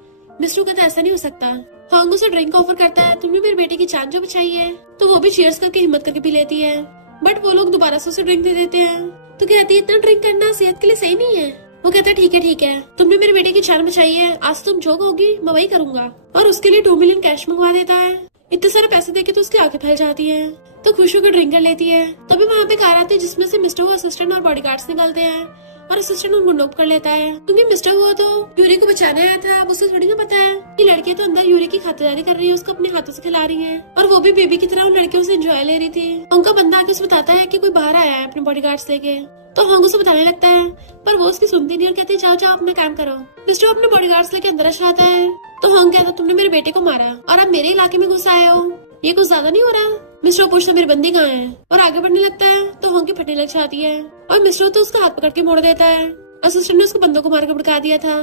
मिस्टर कहता है ऐसा नहीं हो सकता। होंग उसे ड्रिंक ऑफर करता है, तुमने मेरे बेटे की जान जो बचाई है, तो वो भी चीयर्स करके हिम्मत करके पी लेती है, बट वो लोग दोबारा से उसे ड्रिंक दे देते हैं। तो कहती है इतना ड्रिंक करना सेहत के लिए सही नहीं है। वो कहता है ठीक है तुमने मेरे बेटे की जान बचाई है, आज तुम जो कहोगी मैं वही करूंगा, और उसके लिए 2 मिलियन कैश मंगवा देता है। इतने सारे पैसे देके तो उसकी आंखें फैल जाती है, तो खुश होकर ड्रिंक कर लेती है। तभी वहाँ पे कार आती है जिसमें से मिस्टर वो असिस्टेंट और बॉडीगार्ड्स निकलते हैं, और असिस्टेंट उनको नोप कर लेता है क्योंकि मिस्टर हुआ तो यूरी को बचाने आया था। अब उसे थोड़ी ना पता है कि लड़कियां तो अंदर यूरी की खातिरदारी कर रही है, उसको अपने हाथों से खिला रही है, और वो भी बेबी की तरह उन लड़कियों से एंजॉय ले रही थी। उनका बंदा आके उसे बताता है कि कोई बाहर आया है अपने बॉडीगार्ड्स लेके, तो होंग उसे बताने लगता है, पर वो उसकी सुनती नहीं और कहती है जाओ जाओ अपना काम करो। मिस्टर अपने बॉडीगार्ड्स लेके अंदर आता है, तो होंग कहता तुमने मेरे बेटे को मारा और अब मेरे इलाके में घुस आए हो, ये कुछ ज्यादा नहीं हो रहा। मिस्टर पूछता मेरी बंदी कहाँ है, और आगे बढ़ने लगता है तो होंग की फटने लग जाती है, और मिस्टर तो उसका हाथ पकड़ के मोड़ देता है। असिस्टेंट ने उसको बंदों को मार के भड़का दिया था,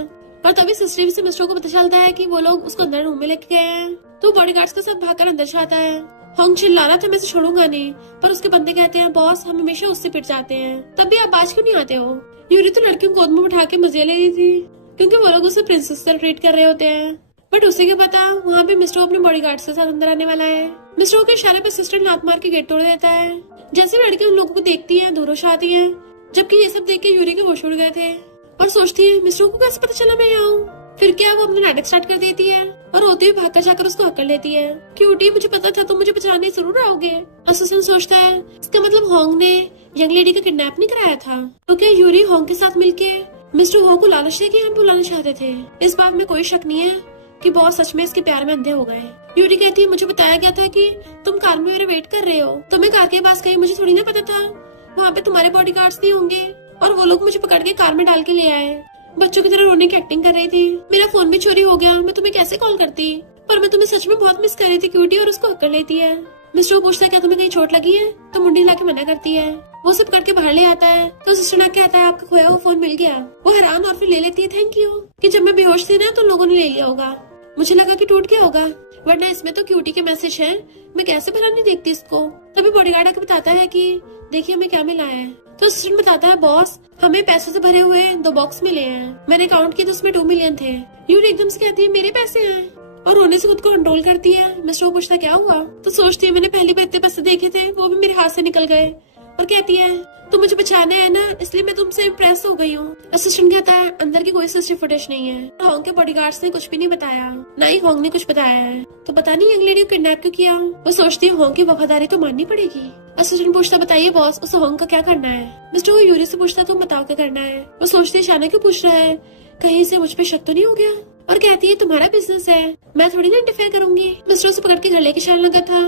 और तभी सीसीटीवी से मिस्टर को पता चलता है कि वो लोग उसको अंदर रूम में लेके गए हैं, तो बॉडीगार्ड्स के साथ भागकर अंदर जाता है। होंग चिल्ला रहा था मैं इसे छोड़ूंगा नहीं, पर उसके बंदे कहते हैं बॉस हम हमेशा उससे पिट जाते हैं, तब भी आप आज क्यों नहीं आते हो। यूरी तो लड़कियों को गोद में उठा के मजे ले रही थी क्योंकि वो लोग उसे प्रिंसेस तरह ट्रीट कर रहे होते हैं, बट उसे क्या पता वहाँ पे मिस्टर अपने बॉडीगार्ड्स के साथ अंदर आने वाला है। मिस्टर के इशारे पे असिस्टेंट लात मार के गेट तोड़ देता है। जैसे लड़कियां उन लोगों को देखती है दूर हो आती है, जबकि ये सब देख के यूरी के होश उड़ गए थे, और सोचती है मिस्टर को कैसे पता चला मैं यहाँ हूँ। फिर क्या वो अपना नाटक स्टार्ट कर देती है और होते हुए भागकर जाकर उसको हक कर लेती है। क्यूटी मुझे पता था तुम मुझे बचाने जरूर आओगे। असिस्टेंट सोचता है इसका मतलब होंग ने यंग लेडी का किडनैप नहीं कराया था, तो क्या यूरी होंग के साथ मिलके मिस्टर हो को लालच देके हम बुलाना चाहते थे। इस बात में कोई शक नहीं है कि बॉस सच में इसके प्यार में अंधे हो गए। यूरी कहती है मुझे बताया गया था कि तुम कार में मेरा वेट कर रहे हो, तो मैं कार के पास गई, मुझे थोड़ी ना पता था वहाँ पे तुम्हारे बॉडीगार्ड्स नहीं होंगे, और वो लोग मुझे पकड़ के कार में डाल के ले आए। बच्चों की तरह रोने की एक्टिंग कर रही थी। मेरा फोन भी चोरी हो गया, मैं तुम्हें कैसे कॉल करती, पर मैं तुम्हें सच में बहुत मिस कर रही थी क्यूटी, और उसको हक कर लेती है। मिस्टर पूछता है क्या तुम्हें कहीं चोट लगी है, तो मुंडी हिला के मना करती है। वो सब करके बाहर ले आता है, तो असिस्टेंट आके कहता है आपका खोया हुआ फोन मिल गया। वो हैरान और फिर ले लेती है थैंक यू, कि जब मैं बेहोश थी ना तो लोगों ने ले लिया होगा, मुझे लगा कि टूट गया होगा, वरना इसमें तो क्यूटी के मैसेज है, मैं कैसे भला नहीं देखती इसको। तभी बॉडीगार्ड आके बताता है कि देखिए हमें क्या मिला है। तो असिस्टेंट बताता है बॉस हमें पैसों से भरे हुए 2 बॉक्स मिले हैं, मैंने काउंट किया तो उसमें 2 मिलियन थे। यूरी एकदम से कहती है मेरे पैसे हैं, और रोने से खुद को कंट्रोल करती है। मिस्टर पूछता क्या हुआ, तो सोचती है मैंने पहली बार इतने पैसे देखे थे वो भी मेरे हाथ से निकल गए, और कहती है तुम मुझे बचाना है ना इसलिए मैं तुमसे इम्प्रेस हो गई हूँ। असिस्टेंट कहता है अंदर की कोई सीसीटीवी फुटेज नहीं है, होंग के बॉडीगार्ड्स ने कुछ भी नहीं बताया, ना ही होंग ने कुछ बताया है, तो पता नहीं यंग लेडी को किडनैप क्यों किया। वो सोचती है होंग की वफादारी तो माननी पड़ेगी। असिस्टेंट पूछता बताइए बॉस उसे होंग का क्या करना है। मिस्टर वो यूरी से पूछता तुम बताओ क्या करना है। वो सोचती है अचानक क्यों पूछ रहा है, कहीं से मुझ पे शक तो नहीं हो गया, और कहती है तुम्हारा बिजनेस है मैं थोड़ी ना इंटरफेयर करूंगी। मिस्टर उसे पकड़ के घर लेके चलने लगा था,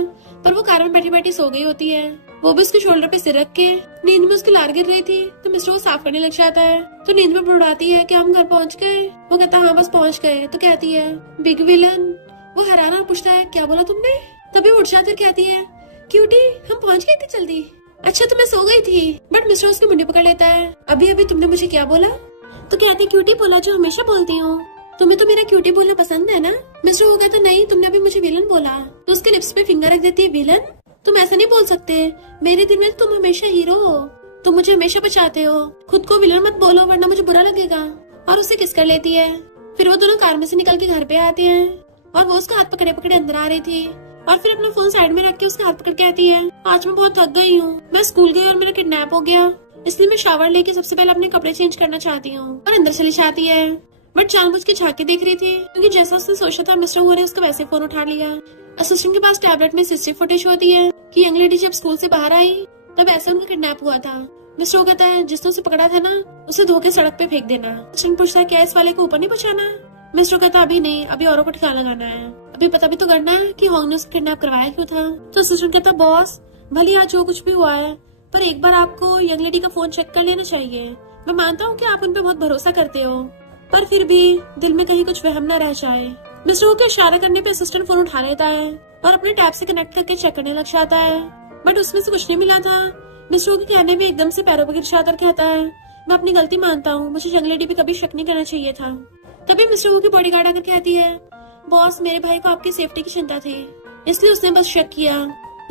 पर वो कार में बैठी बैठी सो गई होती है। वो भी उसके शोल्डर पे सिर रख के नींद में उसकी लार गिर रही थी, तो मिस्टर को साफ करने लग जाता है, तो नींद में बुड़ाती है कि हम घर पहुंच गए। वो कहता हाँ बस पहुंच गए, तो कहती है बिग विलन। वो हैरान और पूछता है क्या बोला तुमने। तभी उठ जाती कहती है क्यूटी हम पहुंच गए थे जल्दी। अच्छा तो मैं सो गई थी, बट मिस्टर उसकी मुंडी पकड़ लेता है अभी अभी तुमने मुझे क्या बोला। तो कहती क्यूटी बोला जो हमेशा बोलती हूँ, तुम्हें तो मेरा क्यूटी बोलना पसंद है ना? मिस्टर वो कहता नहीं, तुमने अभी मुझे विलन बोला। तो उसके लिप्स पे फिंगर रख देती है। विलन? तुम ऐसा नहीं बोल सकते, मेरे दिल में तुम हमेशा हीरो हो, तुम मुझे हमेशा बचाते हो, खुद को विलन मत बोलो वरना मुझे बुरा लगेगा। और उसे किस कर लेती है। फिर वो दोनों कार में से निकल के घर पे आते हैं और वो उसका हाथ पकड़े पकड़े अंदर आ रही थी और फिर अपना फोन साइड में रख के उसका हाथ पकड़ के आती है, आज मैं बहुत थक गई हूँ, मैं स्कूल गई और मेरा किडनैप हो गया, इसलिए मैं शावर लेके सबसे पहले अपने कपड़े चेंज करना चाहती हूँ। और अंदर चली जाती है, बट जानबूझ के झांक के देख रही थी क्योंकि जैसा उसने सोचा था मिस्टर वो ने उसका वैसे फोन उठा लिया। असिस्टेंट के पास टैबलेट में सीसीटीवी फुटेज होती है कि यंग लेडी जब स्कूल से बाहर आई तब ऐसे उनका किडनैप हुआ था। मिस्टर वो कहता है जिसने उसे पकड़ा था ना उसे धो के सड़क पे फेंक देना। असिस्टेंट पूछता है क्या इस वाले को ऊपर नहीं पहुंचाना? मिस्टर कहता अभी नहीं, अभी औरों को ठिकाना लगाना है, अभी पता भी तो करना है कि होंग ने उसे किडनैप करवाया क्यों था। तो असिस्टेंट कहता बॉस भले आज जो कुछ भी हुआ है पर एक बार आपको यंग लेडी का फोन चेक कर लेना चाहिए। मैं मानता हूँ कि आप उन पे बहुत भरोसा करते हो पर फिर भी दिल में कहीं कुछ वहम न रह जाए। मिस्टर के इशारा करने पे असिस्टेंट फोन उठा लेता है और अपने टैब से कनेक्ट करके चेक करने लग जाता है, बट उसमें से कुछ नहीं मिला था। मिस्टर के कहने में एकदम से पैरों पर गिर जाता और कहता है मैं अपनी गलती मानता हूँ, मुझे यंग लेडी पे कभी शक नहीं करना चाहिए था। तभी मिस्टर वो की बॉडीगार्ड आकर कहती है बॉस मेरे भाई को आपकी सेफ्टी की चिंता थी इसलिए उसने बस शक किया,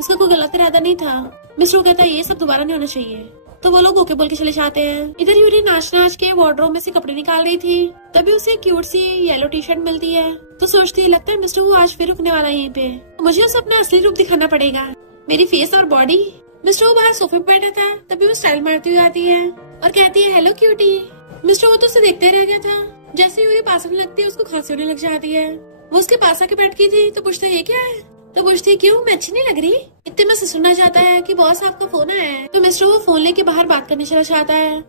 उसका कोई गलत इरादा नहीं था। मिस्टर कहता है ये सब दोबारा नहीं होना चाहिए। तो वो लोग ओके बोल के चले जाते हैं। इधर यूरी नाच नाच के वार्डरोब में से कपड़े निकाल रही थी, तभी उसे क्यूट सी येलो टी शर्ट मिलती है। तो सोचती है लगता है मिस्टर वो आज फिर रुकने वाला है यहीं पे, मुझे उसे अपना असली रूप दिखाना पड़ेगा, मेरी फेस और बॉडी। मिस्टर वो बाहर सोफे पे बैठा था, तभी वो स्टाइल मारती हुई आती है और कहती है हेलो क्यूटी। मिस्टर वो तो उसे देखते रह गया था, जैसे यूरी पास में लगती है उसको खांसी होने लग जाती है। वो उसके पास आके बैठ गई थी तो पूछता है ये क्या है? तो पूछती है क्यों मैं अच्छी नहीं लग रही? इतने में से सुनना चाहता है कि बॉस आपका फोन आया है। तो मिस्टर वो फोन लेके बाहर बात करने चला जाता है,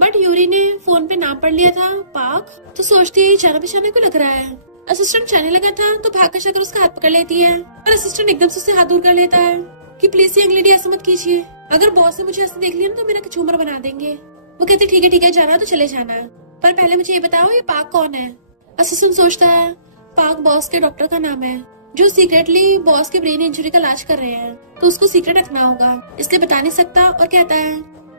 बट यूरी ने फोन पे नाम पढ़ लिया था पाक। तो सोचती है जाना पहचाना को लग रहा है। असिस्टेंट जाने लगा था तो भाग कर जाकर उसका हाथ पकड़ लेती है और असिस्टेंट एकदम से उससे हाथ दूर कर लेता है कि प्लीज यंग लेडी ऐसा मत कीजिए, अगर बॉस ने मुझे ऐसे देख लिया ना तो मेरा झूमर बना देंगे। वो कहते ठीक है जाना तो चले जाना, पर पहले मुझे ये बताओ ये पाक कौन है? असिस्टेंट सोचता है पाक बॉस के डॉक्टर का नाम है जो सीक्रेटली बॉस के ब्रेन इंजरी का इलाज कर रहे हैं, तो उसको सीक्रेट रखना होगा इसलिए बता नहीं सकता। और कहता है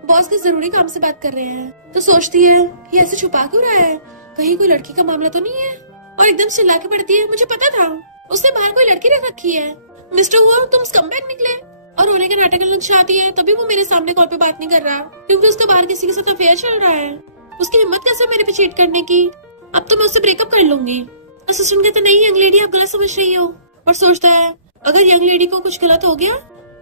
बॉस के जरूरी काम से बात कर रहे हैं। तो सोचती है ये ऐसे छुपा क्यों रहा है, कहीं कोई लड़की का मामला तो नहीं है? और एकदम चिल्ला के पड़ती है मुझे पता था उसने बाहर कोई लड़की रख रखी है। मिस्टर हुआ तुम स्कमबैग निकले। और रोने के नाटक लग जाती है, तभी वो मेरे सामने कॉल पे बात नहीं कर रहा क्योंकि उसका बाहर किसी के साथ अफेयर चल रहा है। उसकी हिम्मत कैसे मेरे पे चीट करने की, अब तो मैं उससे ब्रेकअप कर लूंगी। असिस्टेंट कहता नहीं यंग लेडी आप गलत समझ रही हो। और सोचता है अगर यंग लेडी को कुछ गलत हो गया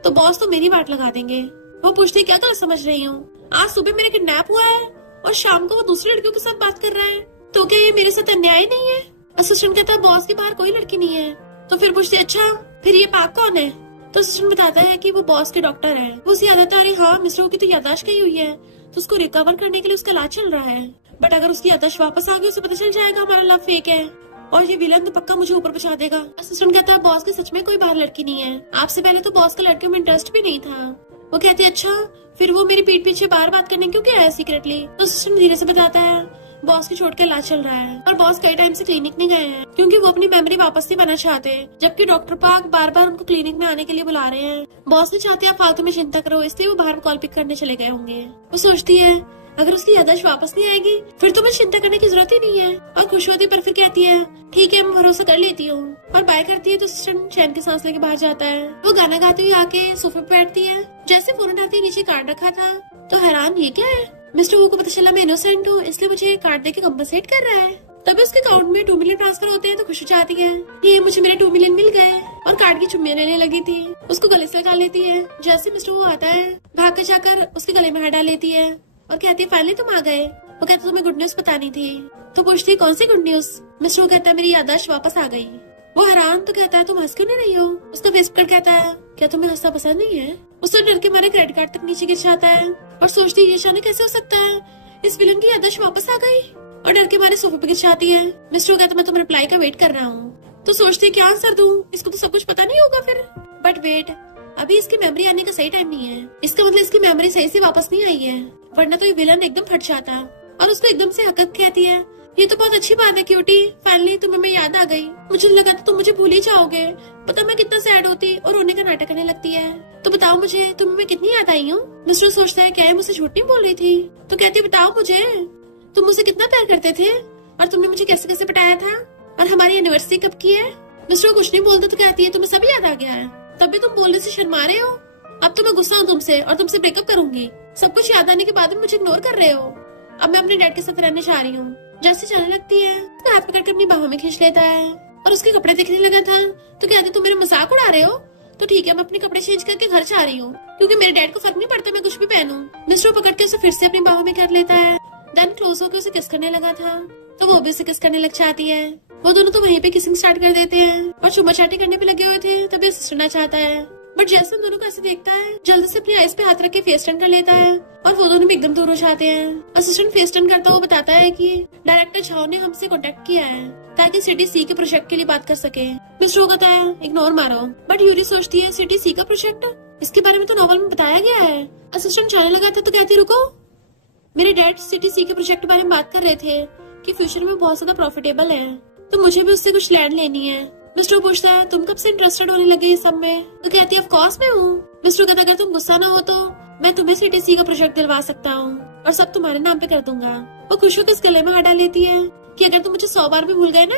तो बॉस तो मेरी बात लगा देंगे। वो पूछती है क्या गलत समझ रही हूँ, आज सुबह मेरे किडनैप हुआ है और शाम को वो दूसरी लड़कियों के साथ बात कर रहा है, तो क्या ये मेरे साथ अन्याय नहीं है? असिस्टेंट कहता है बॉस के बाहर कोई लड़की नहीं है। तो फिर पूछती है अच्छा फिर ये पाक कौन है? तो असिस्टेंट बताता है कि वो बॉस के डॉक्टर है। वो उसे याद आता है अरे हाँ मिस्टर की तो याददाश्त गई हुई है, तो उसको रिकवर करने के लिए उसका इलाज चल रहा है, बट अगर उसकी याददाश्त वापस आ गई उसे पता चल जाएगा हमारा लव फेक है और ये विलन तो पक्का मुझे ऊपर पहुंचा देगा। असिस्टेंट कहता है बॉस के सच में कोई बाहर लड़की नहीं है, आपसे पहले तो बॉस का लड़कियों में इंटरेस्ट भी नहीं था। वो कहते हैं अच्छा फिर वो मेरी पीठ पीछे बार बात करने क्यों गया है सीक्रेटली? तो असिस्टेंट धीरे से बताता है बॉस के चोट का इलाज चल रहा है और बॉस कई टाइम से क्लिनिक नहीं गए हैं क्योंकि वो अपनी मेमोरी वापस नहीं बना चाहते, जबकि डॉक्टर पाक बार बार उनको क्लिनिक में आने के लिए बुला रहे हैं। बॉस ने चाहते आप फालतू में चिंता करो इसलिए वो बाहर कॉल पिक करने चले गए होंगे। वो सोचती है अगर उसकी याददाश्त वापस नहीं आएगी फिर तो मुझे चिंता करने की जरूरत ही नहीं है। और खुश होती पर फिर कहती है ठीक है मैं भरोसा कर लेती हूँ और बाय करती है। तो असिस्टेंट चैन की सांस लेके बाहर जाता है। वो गाना गाती हुई आके सोफे पे बैठती है, जैसे फोन उठाती है नीचे कार्ड रखा था तो हैरान ये क्या है? मिस्टर वो को पता चला मैं इनोसेंट हूँ इसलिए मुझे कार्ड देके कंपनसेट कर रहा है। तभी उसके अकाउंट में 2 मिलियन ट्रांसफर होते हैं तो खुश हो जाती है ये मुझे मेरे 2 मिलियन मिल गए। और कार्ड की चुम्मियां लेने लगी थी, उसको गले से लगा लेती है। जैसे मिस्टर वो आता है भाग कर जाकर उसके गले में हाथ डाल लेती है और कहती है फाइनली तुम आ गए। वो कहता तुम्हें गुड न्यूज बतानी थी। तो पूछती है कौन सी गुड न्यूज? मिस्टर वो कहता है मेरी याददाश्त वापस आ गई। वो हैरान तो कहता है तुम हंस क्यों नहीं रही हो? उसका फेस पकड़ कहता है क्या तुम्हें हंसना पसंद नहीं है? उससे डर के मारे क्रेडिट कार्ड तक नीचे गिर जाता है और सोचती है ये अचानक कैसे हो सकता है, इस विलन की याददाश्त वापस आ गई और डर के मारे सोफे पे गिर जाती है। मिस्टर कहता मैं तुम्हारे रिप्लाई का वेट कर रहा हूँ। तो सोचती है क्या आंसर दूं, इसको तो सब कुछ पता नहीं होगा फिर। बट वेट अभी इसकी मेमोरी आने का सही टाइम नहीं है, इसका मतलब इसकी मेमोरी सही से वापस नहीं आई है, वरना तो ये विलन एकदम फट जाता। और उसको एकदम से हकत कहती है ये तो बहुत अच्छी बात है क्यूटी, फाइनली तुम्हें मैं याद आ गई, मुझे लगा था तुम मुझे भूल ही जाओगे, पता मैं कितना सैड होती। और रोने का नाटक करने लगती है। तो बताओ मुझे तुम्हें मैं कितनी याद आई हूँ? मिस्टर सोचता है क्या है मुझसे झूठ नहीं बोल रही थी? तो कहती है बताओ मुझे तुम मुझसे कितना प्यार करते थे, और तुमने मुझे कैसे कैसे पटाया था, और हमारी एनिवर्सरी कब की है। मिस्टर वो कुछ नहीं बोलता तो कहती है तुम्हें सब याद आ गया है, तब भी तुम बोलने से शर्मा रहे हो। अब तो मैं गुस्सा हूँ तुमसे और तुमसे ब्रेकअप करूंगी। सब कुछ याद आने के बाद भी मुझे इग्नोर कर रहे हो। अब मैं अपने डैड के साथ रहने चाह रही हूँ। जैसे जाने लगती है तो हाथ पकड़ कर अपनी बाहों में खींच लेता है और उसके कपड़े दिखने लगा था तो कहते तुम मेरा मजाक उड़ा रहे हो। तो ठीक है, मैं अपने कपड़े चेंज करके घर जा रही हूँ, क्योंकि मेरे डैड को फर्क नहीं पड़ता मैं कुछ भी पहनूं। मिस्टर पकड़ के उसे फिर से अपनी बाहों में कर लेता है। देन क्लोज होकर उसे किस करने लगा था तो वो भी उसे किस करने लग जाती है। वो दोनों तो वहीं पे किसिंग स्टार्ट कर देते हैं और चुम्मा चाटी करने पे लगे हुए थे। तभी सुनना चाहता है, बट जैसे उन दोनों को ऐसे देखता है जल्दी से अपनी आइस पे हाथ रख के फेस टर्न कर लेता है और वो दोनों भी एकदम दूर हो जाते हैं। असिस्टेंट फेस टर्न करता हुआ बताता है कि डायरेक्टर झाओ ने हमसे कांटेक्ट किया है ताकि सिटी सी के प्रोजेक्ट के लिए बात कर सके। मिस्टर वो कहता है इग्नोर मारो, बट यूरी सोचती है सिटी सी का प्रोजेक्ट, इसके बारे में तो नॉवल में बताया गया है। असिस्टेंट जाने लगा था तो कहती रुको, मेरे डैड सिटी सी के प्रोजेक्ट के बारे में बात कर रहे थे कि फ्यूचर में बहुत ज्यादा प्रॉफिटेबल है, तो मुझे भी उससे कुछ लैंड लेनी है। मिस्टर पूछता है तुम कब से इंटरेस्टेड होने लगे इस सब में, तो कहती है ऑफ कोर्स मैं हूँ। मिस्टर कहता अगर तुम गुस्सा ना हो तो मैं तुम्हें सीटीसी का प्रोजेक्ट दिलवा सकता हूँ और सब तुम्हारे नाम पे कर दूंगा। वो खुशी होकर इस गले में हाथ डाल लेती है कि अगर तुम मुझे 100 बार भी भूल गए ना,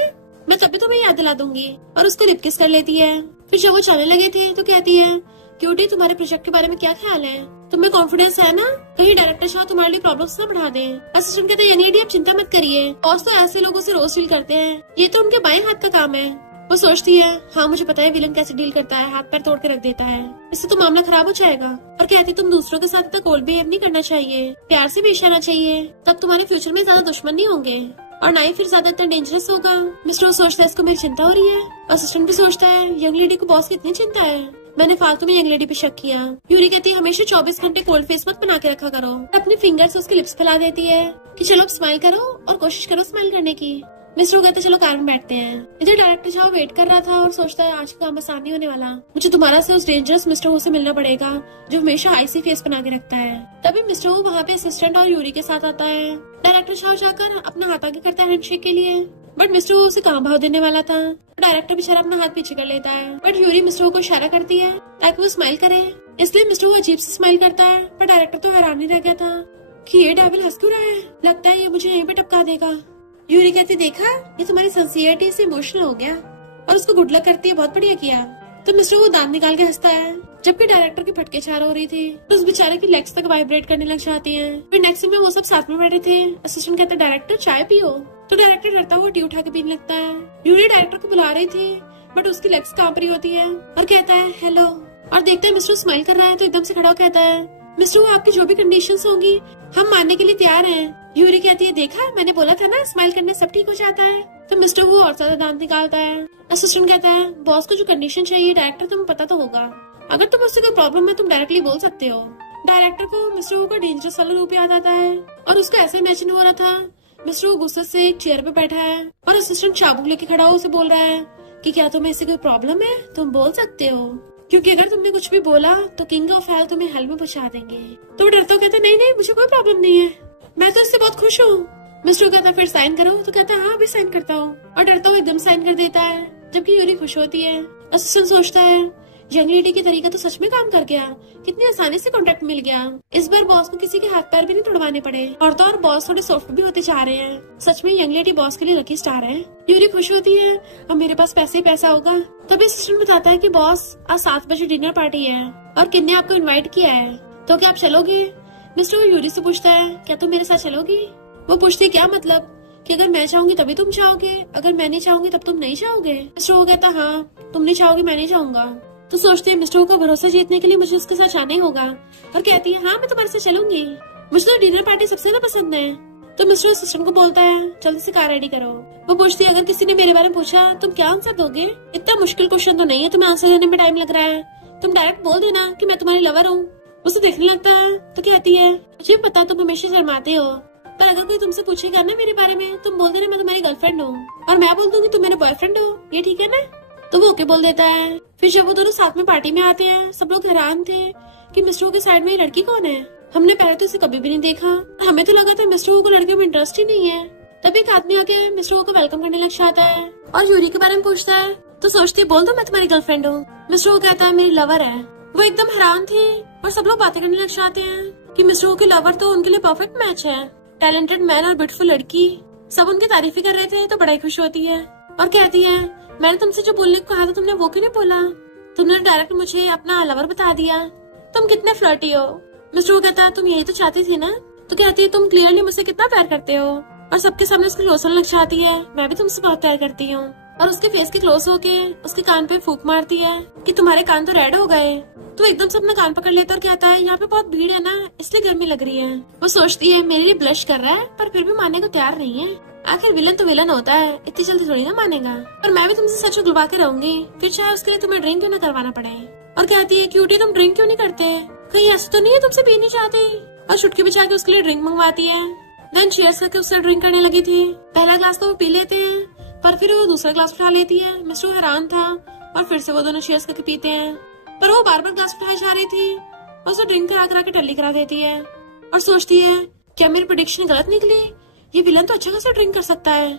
मैं तब भी तुम्हें याद दिला दूंगी, और उसको लिप किस कर लेती है। फिर जब वो चलने लगे थे तो कहती है क्यूटी तुम्हारे प्रोजेक्ट के बारे में क्या ख्याल है, तुम्हें कॉन्फिडेंस है ना, कहीं डायरेक्टर शाह तुम्हारे लिए प्रॉब्लम्स ना बढ़ा दे। असिस्टेंट कहता है यानी आप चिंता मत करिए, बॉस तो ऐसे लोगों से रोज डील करते हैं, ये तो उनके बाएं हाथ का काम है। वो सोचती है हाँ मुझे पता है विलन कैसे डील करता है, हाथ पैर तोड़ के रख देता है, इससे तो मामला खराब हो जाएगा। और कहती तुम दूसरों के साथ इतना कोल्ड बिहेव नहीं करना चाहिए, प्यार से पेश आना चाहिए, तब तुम्हारे फ्यूचर में ज्यादा दुश्मन नहीं होंगे और ना ही फिर ज्यादा इतना डेंजरस होगा। मिस्टर सोचता है इसको मेरी चिंता हो रही है। असिस्टेंट भी सोचता है यंग लेडी को बॉस की इतनी चिंता है, मैंने फालतू में यंग लेडी पे शक किया। यूरी कहती है हमेशा 24 घंटे कोल्ड फेस मत बना के रखा करो। अपनी फिंगर से उसके लिप्स फैला देती है कि चलो अब स्माइल करो और कोशिश करो स्माइल करने की। मिस्टर कहते चलो कार में बैठते हैं। इधर डायरेक्टर साहब वेट कर रहा था और सोचता है आज का काम आसान नहीं होने वाला, मुझे दोबारा से उस डेंजरस मिस्टर वो से मिलना पड़ेगा जो हमेशा आईसी फेस बना के रखता है। तभी मिस्टर वो वहाँ पे असिस्टेंट और यूरी के साथ आता है। डायरेक्टर साहब जाकर अपना हाथ आगे करता है हैंडशेक के लिए, बट मिस्टर वो उसे कहाँ भाव देने वाला था। डायरेक्टर बेचारा अपना हाथ पीछे कर लेता है, बट यूरी मिस्टर को इशारा करती है ताकि वो स्माइल करे, इसलिए मिस्टर वो अजीब से स्माइल करता है। पर डायरेक्टर तो हैरान ही रह गया था कि ये डेविल हंस क्यों रहा है, लगता है ये मुझे यहीं पे टपका देगा। यूरी कहती देखा ये तुम्हारी सिंसियरिटी से इमोशनल हो गया, और उसको गुड लक करती है बहुत बढ़िया किया। तो मिस्टर वो दांत निकाल के हंसता है। जबकि डायरेक्टर की फटके चार हो रही थी तो उस बेचारे की लेग्स तक वाइब्रेट करने लग जाती हैं। फिर नेक्स्ट में वो सब साथ में बैठे थे। असिस्टेंट कहता है डायरेक्टर चाय पियो, तो डायरेक्टर डरता हुआ टी उठा के पीने लगता है। यूरी डायरेक्टर को बुला रही थी बट उसकी लेग्स कांप रही होती है और कहता है हेलो, और देखते हैं मिस्टर स्माइल कर रहा है तो एकदम से खड़ा हो कहता है मिस्टर वो आपकी जो भी कंडीशंस होंगी हम मानने के लिए तैयार हैं। यूरी कहती है देखा मैंने बोला था ना स्माइल करने सब ठीक हो जाता है। तो मिस्टर वो और ज्यादा दांत निकालता है। असिस्टेंट कहता है बॉस को जो कंडीशन चाहिए डायरेक्टर तुम्हें पता तो होगा, अगर तुम उससे कोई प्रॉब्लम है तुम डायरेक्टली बोल सकते हो। डायरेक्टर को मिस्टर वो का डेंजरस वाला रूप याद आता है और उसका ऐसा इमेजिन हो रहा था मिस्टर वो गुस्से से एक चेयर पे बैठा है और असिस्टेंट चाबुक लेके खड़ा हो उसे बोल रहा है कि क्या तुम्हें इससे कोई प्रॉब्लम है, तुम बोल सकते हो, क्योंकि अगर तुमने कुछ भी बोला तो किंग ऑफ हेल तुम्हें हेल में पहुंचा देंगे। तो वो डरता कहता नहीं नहीं मुझे कोई प्रॉब्लम नहीं है, मैं तो इससे बहुत खुश हूँ। मिस्टर कहता फिर साइन करो, तो कहता हाँ अभी साइन करता हूँ, और डरता हुआ एकदम साइन कर देता है जबकि यूरी खुश होती है। असिस्टेंट सोचता है यंग लेडी की तरीका तो सच में काम कर गया, कितनी आसानी से कॉन्टेक्ट मिल गया, इस बार बॉस को किसी के हाथ पैर भी नहीं तोड़वाने पड़े, और तो और बॉस थोड़े सॉफ्ट भी होते जा रहे हैं। सच में यंग लेडी बॉस के लिए लकी स्टार है। यूरी खुश होती है अब मेरे पास पैसे ही पैसा होगा। तभी असिस्टेंट बताता है कि बॉस आज 7 बजे डिनर पार्टी है और किन्ने आपको इन्वाइट किया है, तो क्या आप चलोगे। मिस्टर यूरी से पूछता है क्या तुम मेरे साथ चलोगी। वो पूछती क्या मतलब कि अगर मैं चाहूंगी तभी तुम चाहोगे, अगर मैं नहीं चाहूंगी तब तुम नहीं चाहोगे। मिस्टर वो कहता हाँ तुम नहीं चाहोगी मैं नहीं चाहूंगा। तो सोचती है मिस्टर का भरोसा जीतने के लिए मुझे उसके साथ जाना ही होगा, और कहती है हाँ मैं तुम्हारे साथ चलूंगी, मुझे तो डिनर पार्टी सबसे ज्यादा पसंद है। तो मिस्टर असिस्टेंट को बोलता है जल्दी से कार रेडी करो। वो पूछती है अगर किसी ने मेरे बारे में पूछा तुम क्या आंसर दोगे, इतना मुश्किल क्वेश्चन तो नहीं है तुम्हें आंसर देने में टाइम लग रहा है, तुम डायरेक्ट बोल देना कि मैं तुम्हारी लवर हूँ। उसे देखने लगता है तो कहती है मुझे पता तुम हमेशा शर्माते हो, पर अगर कोई तुमसे पूछेगा ना मेरे बारे में तुम बोल देना मैं तुम्हारी गर्लफ्रेंड हूँ, और मैं बोल दूंगी तुम मेरे बॉयफ्रेंड हो, ये ठीक है ना। तो वो ओके बोल देता है। फिर जब वो दोनों साथ में पार्टी में आते हैं सब लोग हैरान थे कि मिस्टर के साइड में ये लड़की कौन है, हमने पहले तो इसे कभी भी नहीं देखा, हमें तो लगा था मिस्टर को लड़के में इंटरेस्ट ही नहीं है। तभी एक आदमी आके मिस्टर को वेलकम करने लग जाता है और यूरी के बारे में पूछता है, तो सोचती है बोल दो मैं तुम्हारी गर्लफ्रेंड हूँ। मिस्टर वो कहता है मेरी लवर है। वो एकदम हैरान थे और सब लोग बातें करने लग जाते हैं कि मिस्टर की लवर तो उनके लिए परफेक्ट मैच है, टैलेंटेड मैन और ब्यूटीफुल लड़की। सब उनकी तारीफ ही कर रहे थे तो बड़ा ही खुश होती है और कहती है, मैंने तुमसे जो बोलने को कहा था तुमने वो क्यों नहीं बोला? तुमने डायरेक्ट मुझे अपना लवर बता दिया। तुम कितने फ्लर्टी हो। मिस्टर वो कहता है, तुम यही तो चाहती थी ना? तो कहती है, तुम क्लियरली मुझसे कितना प्यार करते हो। और सबके सामने उसकी क्लोज होने लग जाती है, मैं भी तुमसे बहुत प्यार करती हूँ। और उसके फेस के क्लोज होके उसके कान पे फूंक मारती है कि तुम्हारे कान तो रेड हो गए। तो एकदम से अपना कान पकड़ लेता और कहता है, यहाँ पे बहुत भीड़ है ना, इसलिए गर्मी लग रही है। वो सोचती है मेरे लिए ब्लश कर रहा है, पर फिर भी मानने को तैयार नहीं है। आखिर विलन तो विलन होता है, इतनी जल्दी थोड़ी ना मानेगा। और मैं भी तुमसे सच उगलवा के रहूंगी, फिर चाहे उसके लिए तुम्हें ड्रिंक क्यों ना करवाना पड़े। और कहती है, क्यूटी तुम ड्रिंक क्यों नहीं करते? कहीं ऐसा तो नहीं है तुमसे पी नहीं चाहती? और चुटकी बचा के उसके लिए ड्रिंक मंगवाती है। देन चीयर्स करके उससे ड्रिंक करने लगी थी। पहला ग्लास तो वो पी लेते हैं, पर फिर वो दूसरा ग्लास उठा लेती है। मिस्टर हैरान था और फिर से वो दोनों चीयर्स करके पीते हैं, पर वो बार बार ग्लास उठाई जा रही थी और उसे ड्रिंक करा के टल्ली करा देती है। और सोचती है, क्या मेरी प्रेडिक्शन गलत निकली? ये विलन तो अच्छा खासा ड्रिंक कर सकता है।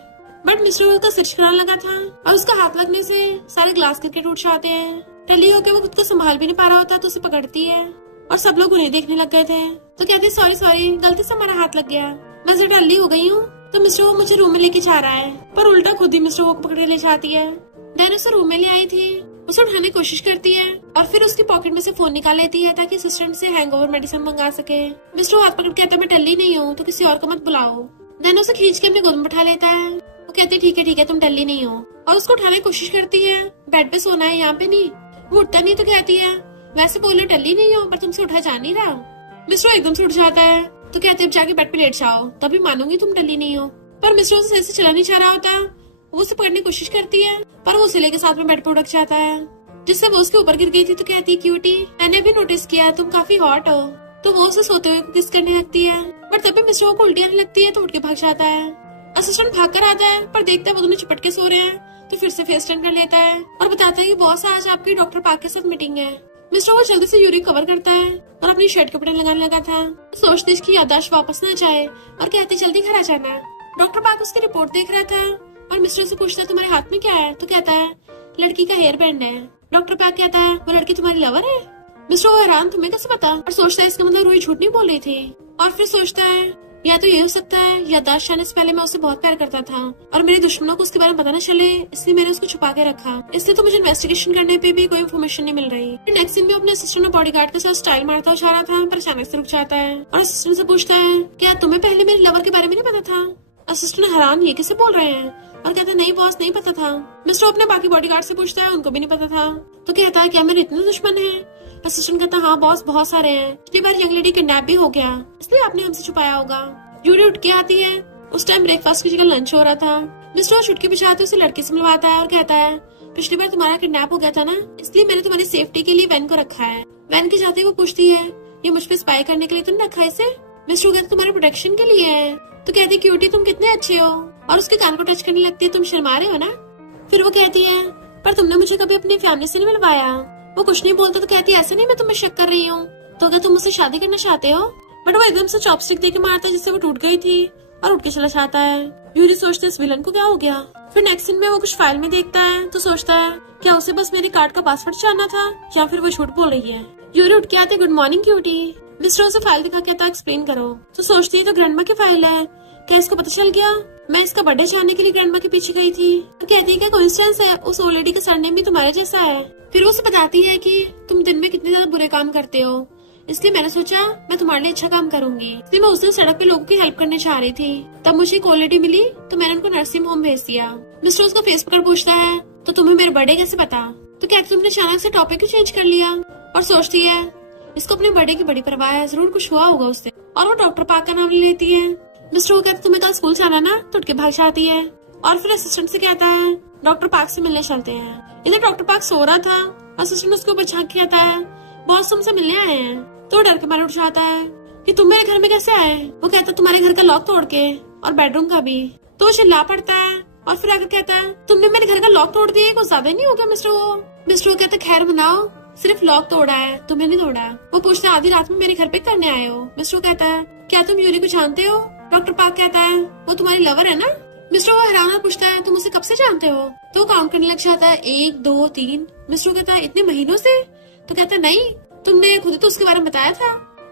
बट मिस्टर का सिर छिड़ाने लगा था और उसका हाथ लगने से सारे ग्लास गिर के टूट जाते हैं। टल्ली होकर वो खुद को संभाल भी नहीं पा रहा होता तो उसे पकड़ती है और सब लोग उन्हें देखने लग गए थे। तो कहती, सॉरी गलती से हमारा हाथ लग गया, मैं जरा टल्ली हो गई हूँ। तो मिस्टर वो मुझे रूम में लेके जा रहा है, पर उल्टा खुद ही मिस्टर वो को पकड़ के ले जाती है। देन उसे रूम में ले आई थी, उसे उठाने की कोशिश करती है और फिर उसकी पॉकेट में से फोन निकाल लेती है ताकि असिस्टेंट से हैंगओवर मेडिसिन मंगा सके। मिस्टर हाथ पकड़ के कहते, मैं टल्ली नहीं हूँ तो किसी और को मत बुलाओ। देन उसे खींच के अपने गोद में उठा लेता है। वो कहते, ठीक है तुम टल्ली नहीं हो, और उसको उठाने की कोशिश करती है। बेड पे सोना है, यहाँ पे नहीं। वो उठता नहीं तो कहती है, वैसे बोलो टल्ली नहीं हो, पर तुमसे उठा जा नहीं रहा। मिस्टर एकदम से उठ जाता है तो कहते, अब जाके बेड पे लेट जाओ, तभी मानूंगी तुम टल्ली नहीं हो। पर मिस्टर उसे सही से चला नहीं चाह रहा होता। वो उसे पकड़ने की कोशिश करती है, पर वो सिले के साथ में बेड पे उड़क जाता है, जिससे वो उसके ऊपर गिर गई थी। तो कहती है, क्यूटी मैंने भी नोटिस किया तुम काफी हॉट हो। तो वो उसे सोते हुए किस करने लगती है, पर तभी मिस्टर को उल्टी आने लगती है तो उठ के भाग जाता है। असिस्टेंट भाग कर आता है, पर देखता है वो दोनों चिपट के सो रहे हैं तो फिर से फेस टर्न कर लेता है और बताता है कि बॉस आज आपकी डॉक्टर पार्क के साथ मीटिंग है। मिस्टर वो जल्दी से यूरिन कवर करता है और अपनी शर्ट के बटन लगाने लगा था। सोचते इसकी याददाश्त वापस न जाए और कहते, जल्दी घर आ जाना। डॉक्टर पार्क उसकी रिपोर्ट देख रहा था और मिस्टर से पूछता है, तुम्हारे हाथ में क्या है? तो कहता है, लड़की का हेयर बैंड है। डॉक्टर पार्क कहता है, वो लड़की तुम्हारी लवर है? मिस्टर वो हैरान, तुम्हें कैसे पता? और सोचता है इसका मतलब रूही झूठ नहीं बोल रही थी। और फिर सोचता है, या तो ये हो सकता है याददाश्त जाने से पहले मैं उसे बहुत प्यार करता था और मेरे दुश्मनों को उसके बारे में पता न चले, इसलिए मैंने उसको छुपा के रखा। इसलिए तो मुझे इन्वेस्टिगेशन करने पे भी कोई इन्फॉर्मेशन नहीं मिल रही। नेक्स्ट सीन में अपने असिस्टेंट और बॉडीगार्ड के साथ स्टाइल मारता हुआ जा रहा था, पर अचानक से रुक जाता है और असिस्टेंट से पूछता है, क्या तुम्हें पहले मेरे लवर के बारे में नहीं पता था? असिस्टेंट हैरान, ये किसे बोल रहे हैं? और कहता है, नहीं बॉस नहीं पता था। मिस्टर अपने बाकी बॉडीगार्ड से पूछता है, उनको भी नहीं पता था। तो कहता है, क्या मेरे इतने दुश्मन है? असिस्टेंट कहता है, हाँ बॉस बहुत सारे हैं, पिछली बार यंग लेडी किडनैप भी हो गया, इसलिए आपने हमसे छुपाया होगा। यूरी उठ के आती है, उस टाइम ब्रेकफास्ट की जगह लंच हो रहा था। मिस्टर चुटकी बिछाते उसे लड़की से मिलवाता है और कहता है, पिछली बार तुम्हारा किडनैप हो गया था ना, इसलिए मैंने तुम्हारी सेफ्टी के लिए वैन को रखा है। वैन के जाते वो पूछती है, ये मुझ पे स्पाई करने के लिए तुमने रखा है इसे? मिस्टर कहते, तुम्हारे प्रोटेक्शन के लिए है। तो कहती, क्यूटी तुम कितने अच्छे हो, और उसके कान को टच करने लगती है, तुम शर्मा रहे हो ना? फिर वो कहती है, पर तुमने मुझे कभी अपनी फैमिली से नहीं मिलवाया। वो कुछ नहीं बोलता तो कहती है, ऐसा नहीं मैं तुम्हें शक कर रही हूँ, तो क्या तुम मुझसे शादी करना चाहते हो? बट वो एकदम से चॉपस्टिक देके मारता है जिससे वो टूट गई थी और उठ के चला जाता है। यूरी सोचते इस विलन को क्या हो गया। फिर नेक्स्ट सीन में वो कुछ फाइल में देखता है तो सोचता है, क्या उसे बस मेरी कार्ड का पासवर्ड जानना था या फिर वो झूठ बोल रही है। यूरी उठ के आते, गुड मॉर्निंग क्यूटी। मिस्टर उसे फाइल दिखा के आता, एक्सप्लेन करो। तो सोचती है तो ग्रैंडमा की फाइल है, क्या इसको पता चल गया? मैं इसका बर्थडे जानने के लिए ग्रैंडमा के पीछे गई थी। तो कहती है, क्या कोइंसिडेंस है, उस ओल्ड लेडी का सरनेम भी तुम्हारे जैसा है। फिर वो उसे बताती है कि तुम दिन में कितने ज्यादा बुरे काम करते हो, इसलिए मैंने सोचा मैं तुम्हारे लिए अच्छा काम करूंगी। इसलिए मैं उस दिन सड़क पे लोगों की हेल्प करने जा रही थी, तब मुझे एक ओल्ड लेडी मिली तो मैंने उनको नर्सिंग होम भेज दिया। मिस्टर उसको फेस पकड़ पूछता है, तो तुम्हें मेरे बर्थडे कैसे पता? तो क्या तुमने अचानक से टॉपिक क्यों चेंज कर लिया? और सोचती है, इसको अपने बर्थडे की बड़ी परवाह है, जरूर कुछ हुआ होगा उससे। और वो डॉक्टर पार्क का नाम ले लेती है। मिस्टर वो कहते, तुम्हें कल स्कूल जाना ना? तो उठ के भाग जाती है और फिर असिस्टेंट से कहता है, डॉक्टर पार्क से मिलने चलते हैं। इधर डॉक्टर पार्क सो रहा था, असिस्टेंट उसको ऊपर झांक के कहता है, बॉस तुमसे मिलने आए हैं। तो डर के मारे उठ जाता है कि तुम मेरे घर में कैसे आए? वो कहता, तुम्हारे घर का लॉक तोड़ के और बेडरूम का भी। तो वो चिल्ला पड़ता है और फिर आकर कहता है, तुमने मेरे घर का लॉक तोड़ दिया, कुछ ज्यादा नहीं हो गया मिस्टर वो? मिस्टर वो कहता, खैर मनाओ, सिर्फ लॉक तोड़ा है, तुम्हें नहीं तोड़ा। वो पूछता है, आधी रात में मेरे घर पे करने आए हो? मिस्टर कहता है, क्या तुम यूरी को जानते हो? डॉक्टर पार्क कहता है, वो तुम्हारी लवर है ना? मिस्टर वो हैरान पूछता है, तुम उसे कब से जानते हो? तो काउंट करने लग जाता है, 1 2 3। मिस्टर कहता है, इतने महीनों से? तो कहता है, नहीं, तुमने खुद तो उसके बारे में बताया था।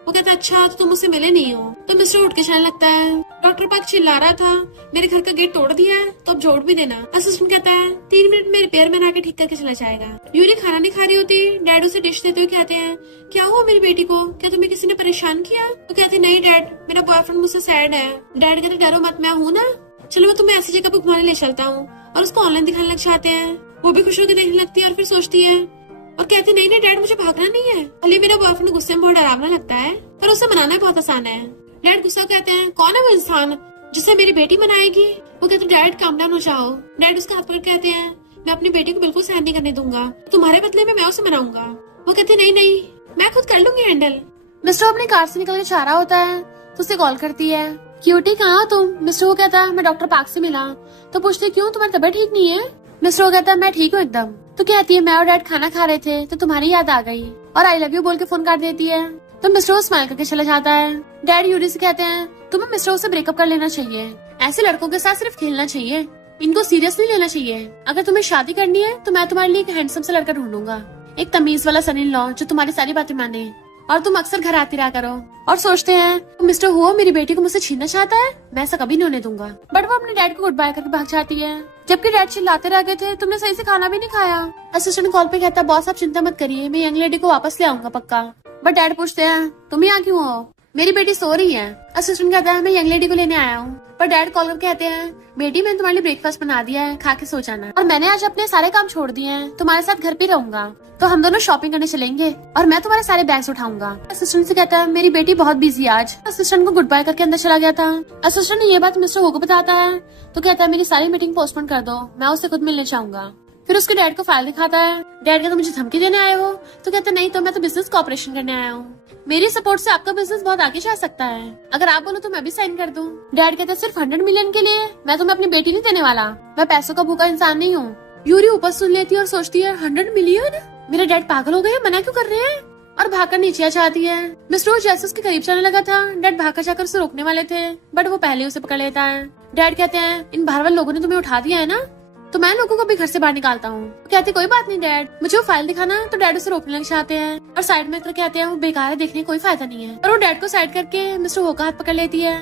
वो कहता है, अच्छा तो तुम उससे मिले नहीं हो। तो मिस्टर उठ के चलने लगता है। डॉक्टर पार्क चिल्ला रहा था, मेरे घर का गेट तोड़ दिया है तो अब जोड़ भी देना। असिस्टेंट कहता है 3 मिनट में रिपेयरमैन आके ठीक करके चला जाएगा। यूरी खाना नहीं खा रही होती, डैड उसे डिश देते हुए कहते हैं क्या हुआ मेरी बेटी को, क्या तुम्हें किसी ने परेशान किया? तो कहते नहीं डैड, मेरा बॉयफ्रेंड मुझसे सैड है। डैड कहते डरो मत, मैं हूँ ना, चलो मैं तुम्हें ऐसी जगह पे घुमाने ले चलता हूँ। और उसको ऑनलाइन दिखाने लग जाते हैं। वो भी खुश होकर देखने लगती है और फिर सोचती है और कहती नहीं नहीं डैड, मुझे भागना नहीं है। भले मेरा बॉयफ्रेंड गुस्से में बहुत डरावना लगता है पर उसे मनाना बहुत आसान है। डैड गुस्सा कहते हैं कौन है वो इंसान जिसे मेरी बेटी मनाएगी? वो कहते डैड काम डाउन हो जाओ। डैड उसका हाथ पकड़ कहते हैं मैं अपनी बेटी को बिल्कुल सहन नहीं करने दूंगा, तुम्हारे बदले में मैं उसे मनाऊंगा। वो कहते नहीं नहीं, मैं खुद कर लूंगी हैंडल। मिस्टर अपनी कार से निकल के जा रहा होता है तो उसे कॉल करती है क्यूटी कहाँ हो तुम? मिस्टर वो कहता है मैं डॉक्टर पार्क से मिला। तो पूछती क्यों, तुम्हारी तबीयत ठीक नहीं है? मिस्टर वो कहता है मैं ठीक हूँ एकदम। तो कहती है मैं और डैड खाना खा रहे थे तो तुम्हारी याद आ गई और आई लव यू बोल के फोन काट देती है। तो मिस्टर वो स्माइल करके चला जाता है। डैड यूरी से कहते हैं तुम्हें मिस्टर वो से ब्रेकअप कर लेना चाहिए, ऐसे लड़कों के साथ सिर्फ खेलना चाहिए, इनको सीरियस नहीं लेना चाहिए। अगर तुम्हें शादी करनी है तो मैं तुम्हारे लिए एक हैंडसम सा लड़का ढूंढूंगा, एक तमीज वाला सन इन लॉ जो तुम्हारी सारी बातें माने और तुम अक्सर घर आती रहा करो। और सोचते हैं मिस्टर हुआ मेरी बेटी को मुझसे छीनना चाहता है, मैं ऐसा कभी नहीं होने दूंगा। बट वो अपने डैड को गुड बाय करके भाग जाती है, जबकि डैड चिल्लाते रह गए थे तुमने सही से खाना भी नहीं खाया। असिस्टेंट कॉल पे कहता बॉस आप चिंता मत करिए, मैं यंग लेडी को वापस ले आऊंगा पक्का। बट डैड पूछते हैं तुम यहाँ क्यों हो? मेरी बेटी सो रही है। असिस्टेंट कहता है मैं यंग लेडी को लेने आया हूँ। पर डैड कॉल करके कहते हैं बेटी मैंने तुम्हारे लिए ब्रेकफास्ट बना दिया है, खा के सो जाना। और मैंने आज अपने सारे काम छोड़ दिए हैं, तुम्हारे साथ घर पे रहूंगा, तो हम दोनों शॉपिंग करने चलेंगे और मैं तुम्हारे सारे बैग्स उठाऊंगा। असिस्टेंट से कहता है मेरी बेटी बहुत बिजी आज। असिस्टेंट को गुड बाय करके अंदर चला गया था। असिस्टेंट ने ये बात मिस्टर हो को बताता है तो कहता है मेरी सारी मीटिंग पोस्टपोन कर दो, मैं उससे खुद मिलने चाहूंगा। फिर उसके डैड को फाइल दिखाता है। डैड कहता मुझे धमकी देने आए हो? तो कहता नहीं तो मैं तो बिजनेस कॉपरेशन करने आया हूँ, मेरी सपोर्ट से आपका बिजनेस बहुत आगे जा सकता है, अगर आप बोलो तो मैं भी साइन कर दूं। डैड कहता सिर्फ 100 मिलियन के लिए? मैं तुम्हें अपनी बेटी नहीं देने वाला, मैं पैसों का भूखा इंसान नहीं हूँ। यूरी ऊपर सुन लेती है और सोचती है 100 मिलियन? मेरे डैड पागल हो गए, मना क्यों कर रहे हैं? और भागकर नीचे आ जाती है। मिस्टर जैसे उसके करीब चलने लगा था, डैड भागकर जाकर उसे रोकने वाले थे बट वो पहले उसे पकड़ लेता है। डैड कहते हैं इन बाहर वाले लोगों ने तुम्हें उठा दिया है ना, तो मैं लोगों को भी घर से बाहर निकालता हूँ। कहते कोई बात नहीं डैड, मुझे वो फाइल दिखाना। तो डैड उसे रोकने लग जाते हैं और साइड में कहते हैं वो बेकार है, देखने कोई फायदा नहीं है। और वो डैड को साइड करके मिस्टर वो का हाथ पकड़ लेती है।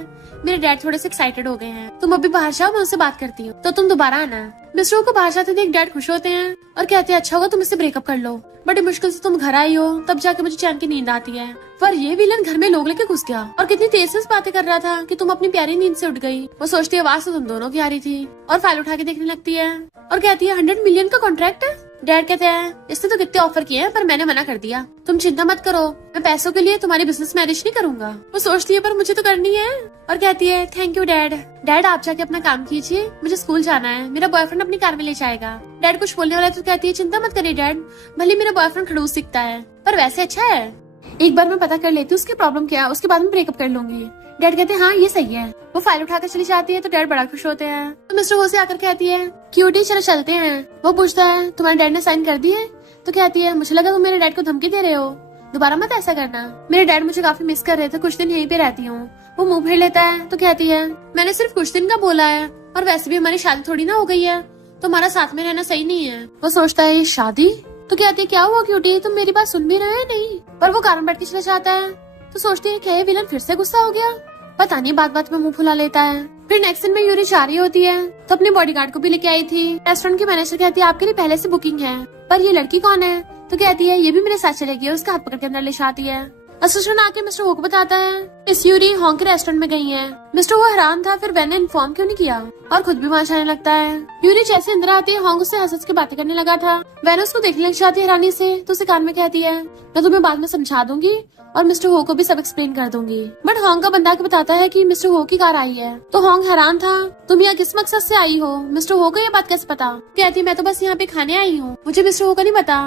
मेरे डैड थोड़े से एक्साइटेड हो गए हैं, तुम अभी बाहर जाओ, मैं उससे बात करती हूँ, तो तुम दोबारा आना। मिस्टर को बाहर जाते देख डैड खुश होते हैं और कहते हैं अच्छा होगा तुम इससे ब्रेकअप कर लो, बड़ी मुश्किल से तुम घर आई हो तब जाके मुझे चैन की नींद आती है। पर ये विलन घर में लोग लेके घुस गया और कितनी तेज से बातें कर रहा था कि तुम अपनी प्यारी नींद से उठ गई। वो सोचती है आवाज तो तुम दोनों की आ रही थी और फाइल उठा के देखने लगती है और कहती है 100 मिलियन का कॉन्ट्रैक्ट है। डैड कहते हैं इसने तो कितने ऑफर किए हैं पर मैंने मना कर दिया, तुम चिंता मत करो, मैं पैसों के लिए तुम्हारी बिजनेस मैरिज नहीं करूंगा। वो सोचती है पर मुझे तो करनी है और कहती है थैंक यू डैड। डैड आप जाके अपना काम कीजिए, मुझे स्कूल जाना है, मेरा बॉयफ्रेंड अपनी कार में ले जाएगा। डैड कुछ बोलने वाला तो कहती है चिंता मत करिए डैड, भले मेरा बॉयफ्रेंड खड़ूस दिखता है पर वैसे अच्छा है, एक बार मैं पता कर लेती हूँ उसकी प्रॉब्लम क्या है, उसके बाद में ब्रेकअप कर लूंगी। डैड कहते हैं हाँ ये सही है। वो फाइल उठाकर चली जाती है तो डैड बड़ा खुश होते हैं। तो मिस्टर वो से आकर कहती है क्यूटी चलो चलते हैं। वो पूछता है तुम्हारे डैड ने साइन कर दिए? तो कहती है मुझे लगा तुम मेरे डैड को धमकी दे रहे हो, दोबारा मत ऐसा करना, मेरे डैड मुझे काफी मिस कर रहे थे, कुछ दिन यहीं पे रहती हूँ। वो मुंह फेर लेता है तो कहती है मैंने सिर्फ कुछ दिन का बोला है और वैसे भी हमारी शादी थोड़ी ना हो गई है, तुम्हारा साथ में रहना सही नहीं है। वो सोचता है शादी? तो कहती है क्या हुआ क्यूटी, तुम मेरी बात सुन भी रहे हैं? नहीं। पर वो कार में बैठ के चला जाता है तो सोचती है क्या ये विलन फिर से गुस्सा हो गया, पता नहीं बात बात में मुंह फुला लेता है। फिर नेक्स्ट दिन में यूरी जा रही होती है तो अपने बॉडीगार्ड को भी लेके आई थी। रेस्टोरेंट की मैनेजर कहती है आपके लिए पहले से बुकिंग है, पर ये लड़की कौन है? तो कहती है ये भी मेरे साथ चलेगी और उसका हाथ पकड़ के अंदर ले जाती है। असिस्टेंट आके मिस्टर हो को बताता है इस यूरी होंग के रेस्टोरेंट में गई है। मिस्टर वो हैरान था फिर वैन ने इन्फॉर्म क्यों नहीं किया और खुद भी वहाँ जाने लगता है। यूरी जैसे अंदर आती है होंग उससे हंस के बातें करने लगा था। वैन उसको देखने लग जाती है हैरानी से तो उसे कान में कहती है मैं तुम्हें बाद में समझा दूंगी और मिस्टर हो को भी सब एक्सप्लेन कर दूंगी। बट होंग का बंदा के बताता है कि मिस्टर हो की कार आई है। तो होंग हैरान था तुम यहाँ किस मकसद से आई हो, मिस्टर हो को ये बात कैसे पता? कहती मैं तो बस यहाँ पे खाने आई हूँ, मुझे मिस्टर हो का नहीं पता।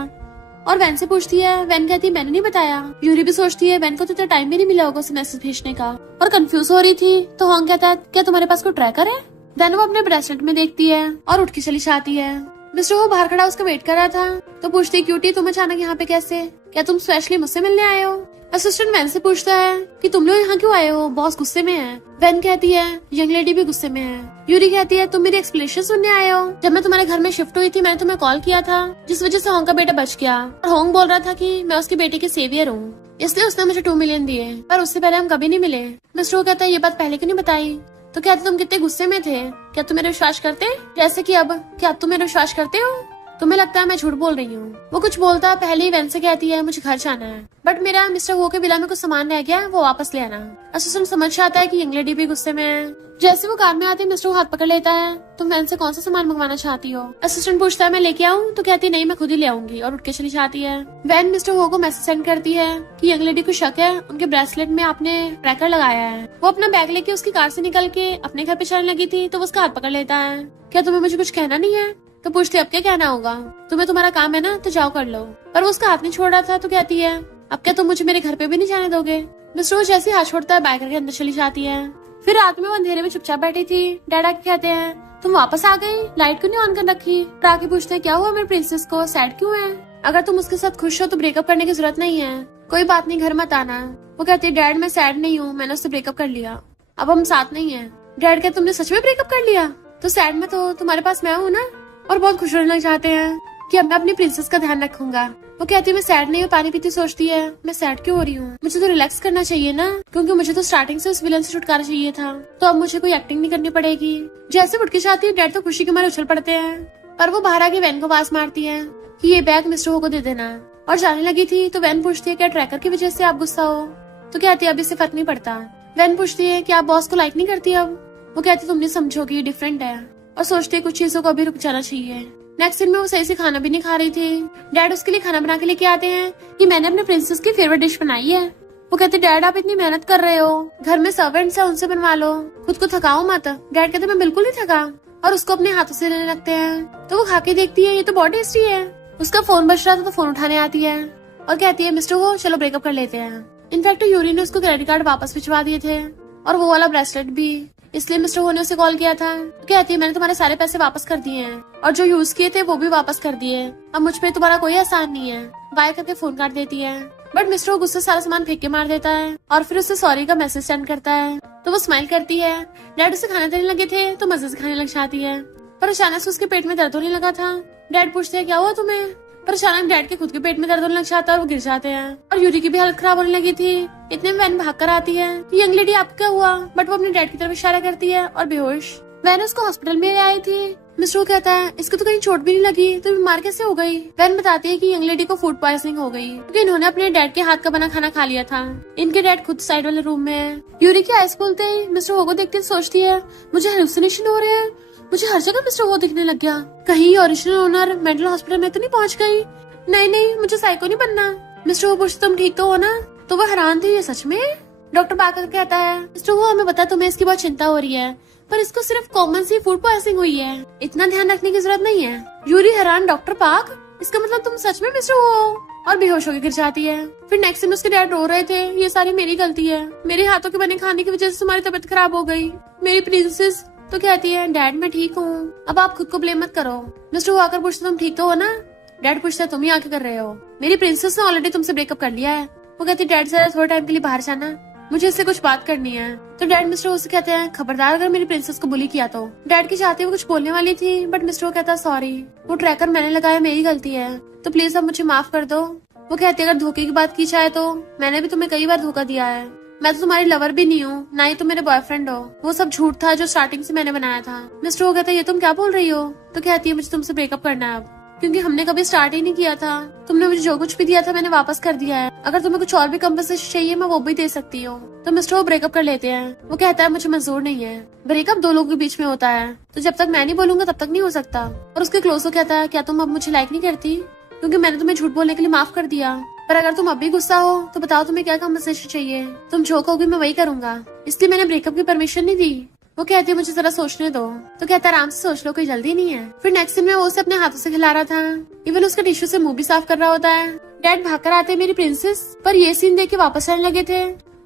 और वैन से पूछती है, वैन कहती है मैंने नहीं बताया। यूरी भी सोचती है वैन को तो इतना टाइम भी नहीं मिला होगा उसे मैसेज भेजने का और कंफ्यूज हो रही थी। तो होंग कहता है क्या तुम्हारे पास कोई ट्रैकर है? देन वो अपने रेस्टोरेंट में देखती है और उठ के चली जाती है। मिस्टर वो बाहर खड़ा उसका वेट कर रहा था तो पूछती है क्यूटी तुम अचानक यहाँ पे कैसे, क्या तुम स्पेशली मुझसे मिलने आए हो? असिस्टेंट वैन से पूछता है कि तुम लोग यहाँ क्यों आए हो, बॉस गुस्से में है। वैन कहती है यंग लेडी भी गुस्से में है। यूरी कहती है तुम मेरी एक्सप्लेनेशन सुनने आए हो, जब मैं तुम्हारे घर में शिफ्ट हुई थी मैंने तुम्हें कॉल किया था जिस वजह से होंग का बेटा बच गया और होंग बोल रहा था कि मैं उसके बेटे के सेवियर हूँ, इसलिए उसने मुझे 2 मिलियन दिए, पर उससे पहले हम कभी नहीं मिले। मिस्टर वो कहता है ये बात पहले क्यों नहीं बताई? तो कहते तुम कितने गुस्से में थे, क्या तुम मेरा विश्वास करते जैसे कि अब, क्या अब तुम मेरा विश्वास करते हो? तुम्हें लगता है मैं झूठ बोल रही हूँ। वो कुछ बोलता पहले ही वैन से कहती है मुझे घर जाना है, बट मेरा मिस्टर वो के बिला में कुछ सामान रह गया, वो वापस ले आना। असिस्टेंट समझ आता है कि यंग लेडी भी गुस्से में है। जैसे वो कार में आते मिस्टर वो हाथ पकड़ लेता है, तुम वैन से कौन सा सामान मंगवाना चाहती हो? असिस्टेंट पूछता है मैं लेके आऊँ, तो कहती है नहीं मैं खुद ही ले आऊंगी, और उठ के चली जाती है। वैन मिस्टर वो को मैसेज सेंड करती है कि यंग लेडी को शक है उनके ब्रेसलेट में आपने ट्रैकर लगाया है। वो अपना बैग लेके उसकी कार से निकल के अपने घर पे चलने लगी थी, तो वो उसका हाथ पकड़ लेता है। क्या तुम्हें मुझे कुछ कहना नहीं है? तो पूछती अब क्या कहना होगा, तुम्हें तुम्हारा काम है ना, तो जाओ कर लो। पर वो उसका हाथ नहीं छोड़ रहा था, तो कहती है अब क्या तुम मुझे मेरे घर पे भी नहीं जाने दोगे? मिस्टर वो जैसे हाथ छोड़ता है बाइकर के अंदर चली जाती है। फिर रात में वो अंधेरे में चुपचाप बैठी थी। डैड आके कहते हैं तुम वापस आ गई, लाइट क्यों नहीं ऑन कर रखी? आके पूछते हैं क्या हुआ मेरे प्रिंसेस को, सैड क्यों है? अगर तुम उसके साथ खुश हो तो ब्रेकअप करने की जरूरत नहीं है, कोई बात नहीं घर मत आना। वो कहती है डैड मैं सैड नहीं हूँ, मैंने उससे ब्रेकअप कर लिया, अब हम साथ नहीं है। डैड कहते तुमने सच में ब्रेकअप कर लिया? तो सैड में तो तुम्हारे पास मैं हूँ ना। और बहुत खुश होने लग जाते हैं कि अब मैं अपनी प्रिंसेस का ध्यान रखूंगा। वो कहती है मैं सैड नहीं हूँ, पानी पीती सोचती है मैं सैड क्यों हो रही हूँ, मुझे तो रिलैक्स करना चाहिए ना, क्योंकि मुझे तो स्टार्टिंग से उस विलन से छुटकारा चाहिए था, तो अब मुझे कोई एक्टिंग नहीं करनी पड़ेगी। जैसे उठ के जाती है डैड तो खुशी के मारे उछल पड़ते हैं, पर वो बाहर आके वैन को पास मारती है कि ये बैग मिस्टर हो को दे देना, और जाने लगी थी। तो वैन पूछती है क्या ट्रैकर की वजह से आप गुस्सा हो? तो कहती है अब इससे फर्क नहीं पड़ता। वैन पूछती है कि आप बॉस को लाइक नहीं करती अब? वो कहती तुम नहीं समझोगी, डिफरेंट है, और सोचती है कुछ चीजों को अभी रुक जाना चाहिए। नेक्स्ट दिन में वो सही से खाना भी नहीं खा रही थी। डैड उसके लिए खाना बना के लेके आते हैं कि मैंने अपने प्रिंसेस की फेवरेट डिश बनाई है। वो कहते डैड आप इतनी मेहनत कर रहे हो, घर में सर्वेंट्स है उनसे बनवा लो, खुद को थकाओ मत। डैड कहते मैं बिल्कुल नहीं थका, और उसको अपने हाथों से लेने लगते हैं। तो वो खा के देखती है ये तो बहुत टेस्टी है। उसका फोन बज रहा था तो फोन उठाने आती है और कहती है मिस्टर वो चलो ब्रेकअप कर लेते हैं। इनफैक्ट यूरी ने उसको क्रेडिट कार्ड वापस भिजवा दिए थे, और वो वाला ब्रेसलेट भी, इसलिए मिस्टर हो ने उसे कॉल किया था। तो कहती है मैंने तुम्हारे सारे पैसे वापस कर दिए हैं, और जो यूज किए थे वो भी वापस कर दिए, अब मुझ पे तुम्हारा कोई एहसान नहीं है। बाय करके फोन काट देती है, बट मिस्टर वो गुस्से सारा सामान फेंक के मार देता है, और फिर उसे सॉरी का मैसेज सेंड करता है। तो वो स्माइल करती है। डैड उसे खाना देने लगे थे तो मजे से खाने लग जाती है, पर अचानक से उसके पेट में दर्द होने लगा था। डैड पूछते हैं क्या हुआ तुम्हें? पर अचानक डैड के खुद के पेट में दर्द होने लग जाता है और वो गिर जाते हैं, और यूरी की भी हालत खराब होने लगी थी। इतने में वैन भाग कर आती है कि यंग लेडी आपको क्या हुआ, बट वो अपने डैड की तरफ इशारा करती है और बेहोश। वैन उसको हॉस्पिटल में ले आई थी। मिस्टर वो कहता है इसको तो कहीं चोट भी नहीं लगी, तो बीमार कैसे हो गई? वैन बताती है कि यंग लेडी को फूड पॉइजनिंग हो गई, क्योंकि इन्होंने अपने डैड के हाथ का बना खाना खा लिया था। इनके डैड खुद साइड वाले रूम में है। यूरी की आइस खोलते ही मिस्टर हो को देखते सोचती है मुझे हेलुसिनेशन हो रहे हैं, मुझे हर जगह मिस्टर हो दिखने लग गया, कहीं ओरिजिनल ओनर मेंटल हॉस्पिटल में तो नहीं पहुँच गई? नहीं मुझे साइको नहीं बनना। मिस्टर वो पूछते तुम ठीक तो हो ना? तो वो हैरान थी ये सच में? डॉक्टर पाकर कहता है मिस्टर वो हमें पता तुम्हें इसकी बहुत चिंता हो रही है, पर इसको सिर्फ कॉमन सी फूड पॉइजनिंग हुई है, इतना ध्यान रखने की जरूरत नहीं है। यूरी हैरान डॉक्टर पाक इसका मतलब तुम सच में मिस्टर हो? और बेहोश होकर गिर जाती है। फिर नेक्स्ट दिन उसके डैड रो रहे थे ये सारी मेरी गलती है, मेरे हाथों के बने खाने की वजह से तुम्हारी तबीयत खराब हो गई, मेरी प्रिंसेस। तो कहती है डैड मैं ठीक हूँ, अब आप खुद को ब्लेम मत करो। मिस्टर वो आकर पूछते तुम ठीक तो हो ना? डैड पूछता तुम ही आके कर रहे हो, मेरी प्रिंसेस ने ऑलरेडी तुमसे ब्रेकअप कर लिया है। वो कहती डैड जरा थोड़ा टाइम के लिए बाहर जाना, मुझे इससे कुछ बात करनी है। तो डैड मिस्टर वो से कहते हैं खबरदार अगर मेरी प्रिंसेस को बुली किया तो। डैड की चाहते वो कुछ बोलने वाली थी, बट मिस्टर वो कहता सॉरी वो ट्रैकर मैंने लगाया, मेरी गलती है, तो प्लीज अब मुझे माफ कर दो। वो कहते अगर धोखे की बात की जाए तो मैंने भी तुम्हें कई बार धोखा दिया है, मैं तो तुम्हारी लवर भी नहीं हूँ, ना ही तुम मेरे बॉयफ्रेंड हो, वो सब झूठ था जो स्टार्टिंग से मैंने बनाया था। मिस्टर वो कहता है ये तुम क्या बोल रही हो? तो कहती है मुझे तुमसे ब्रेकअप करना है अब, क्योंकि हमने कभी स्टार्ट ही नहीं किया था, तुमने मुझे जो कुछ भी दिया था मैंने वापस कर दिया है, अगर तुम्हें कुछ और भी कंपनसेशन चाहिए मैं वो भी दे सकती हूँ। तो मिस्टर वो ब्रेकअप कर लेते हैं। वो कहता है मुझे मंजूर नहीं है, ब्रेकअप दो लोगों के बीच में होता है, तो जब तक मैं नहीं बोलूंगा तब तक नहीं हो सकता। और उसके क्लोज कहता है क्या तुम अब मुझे लाइक नहीं करती, क्योंकि मैंने तुम्हें झूठ बोलने के लिए माफ कर दिया, पर अगर तुम अब भी गुस्सा हो तो बताओ तुम्हें क्या कंपनसेशन चाहिए, तुम जो कहोगी मैं वही करूंगा, इसलिए मैंने ब्रेकअप की परमिशन नहीं दी। वो कहती है मुझे जरा सोचने दो। तो कहता है आराम से सोच लो, कोई जल्दी नहीं है। फिर नेक्स्ट दिन में वो उसे अपने हाथों से खिला रहा था, इवन उसके टिश्यू से मुंह भी साफ कर रहा होता है। डैड भागकर आते हैं मेरी प्रिंसेस, पर ये सीन देख के वापस आने लगे थे,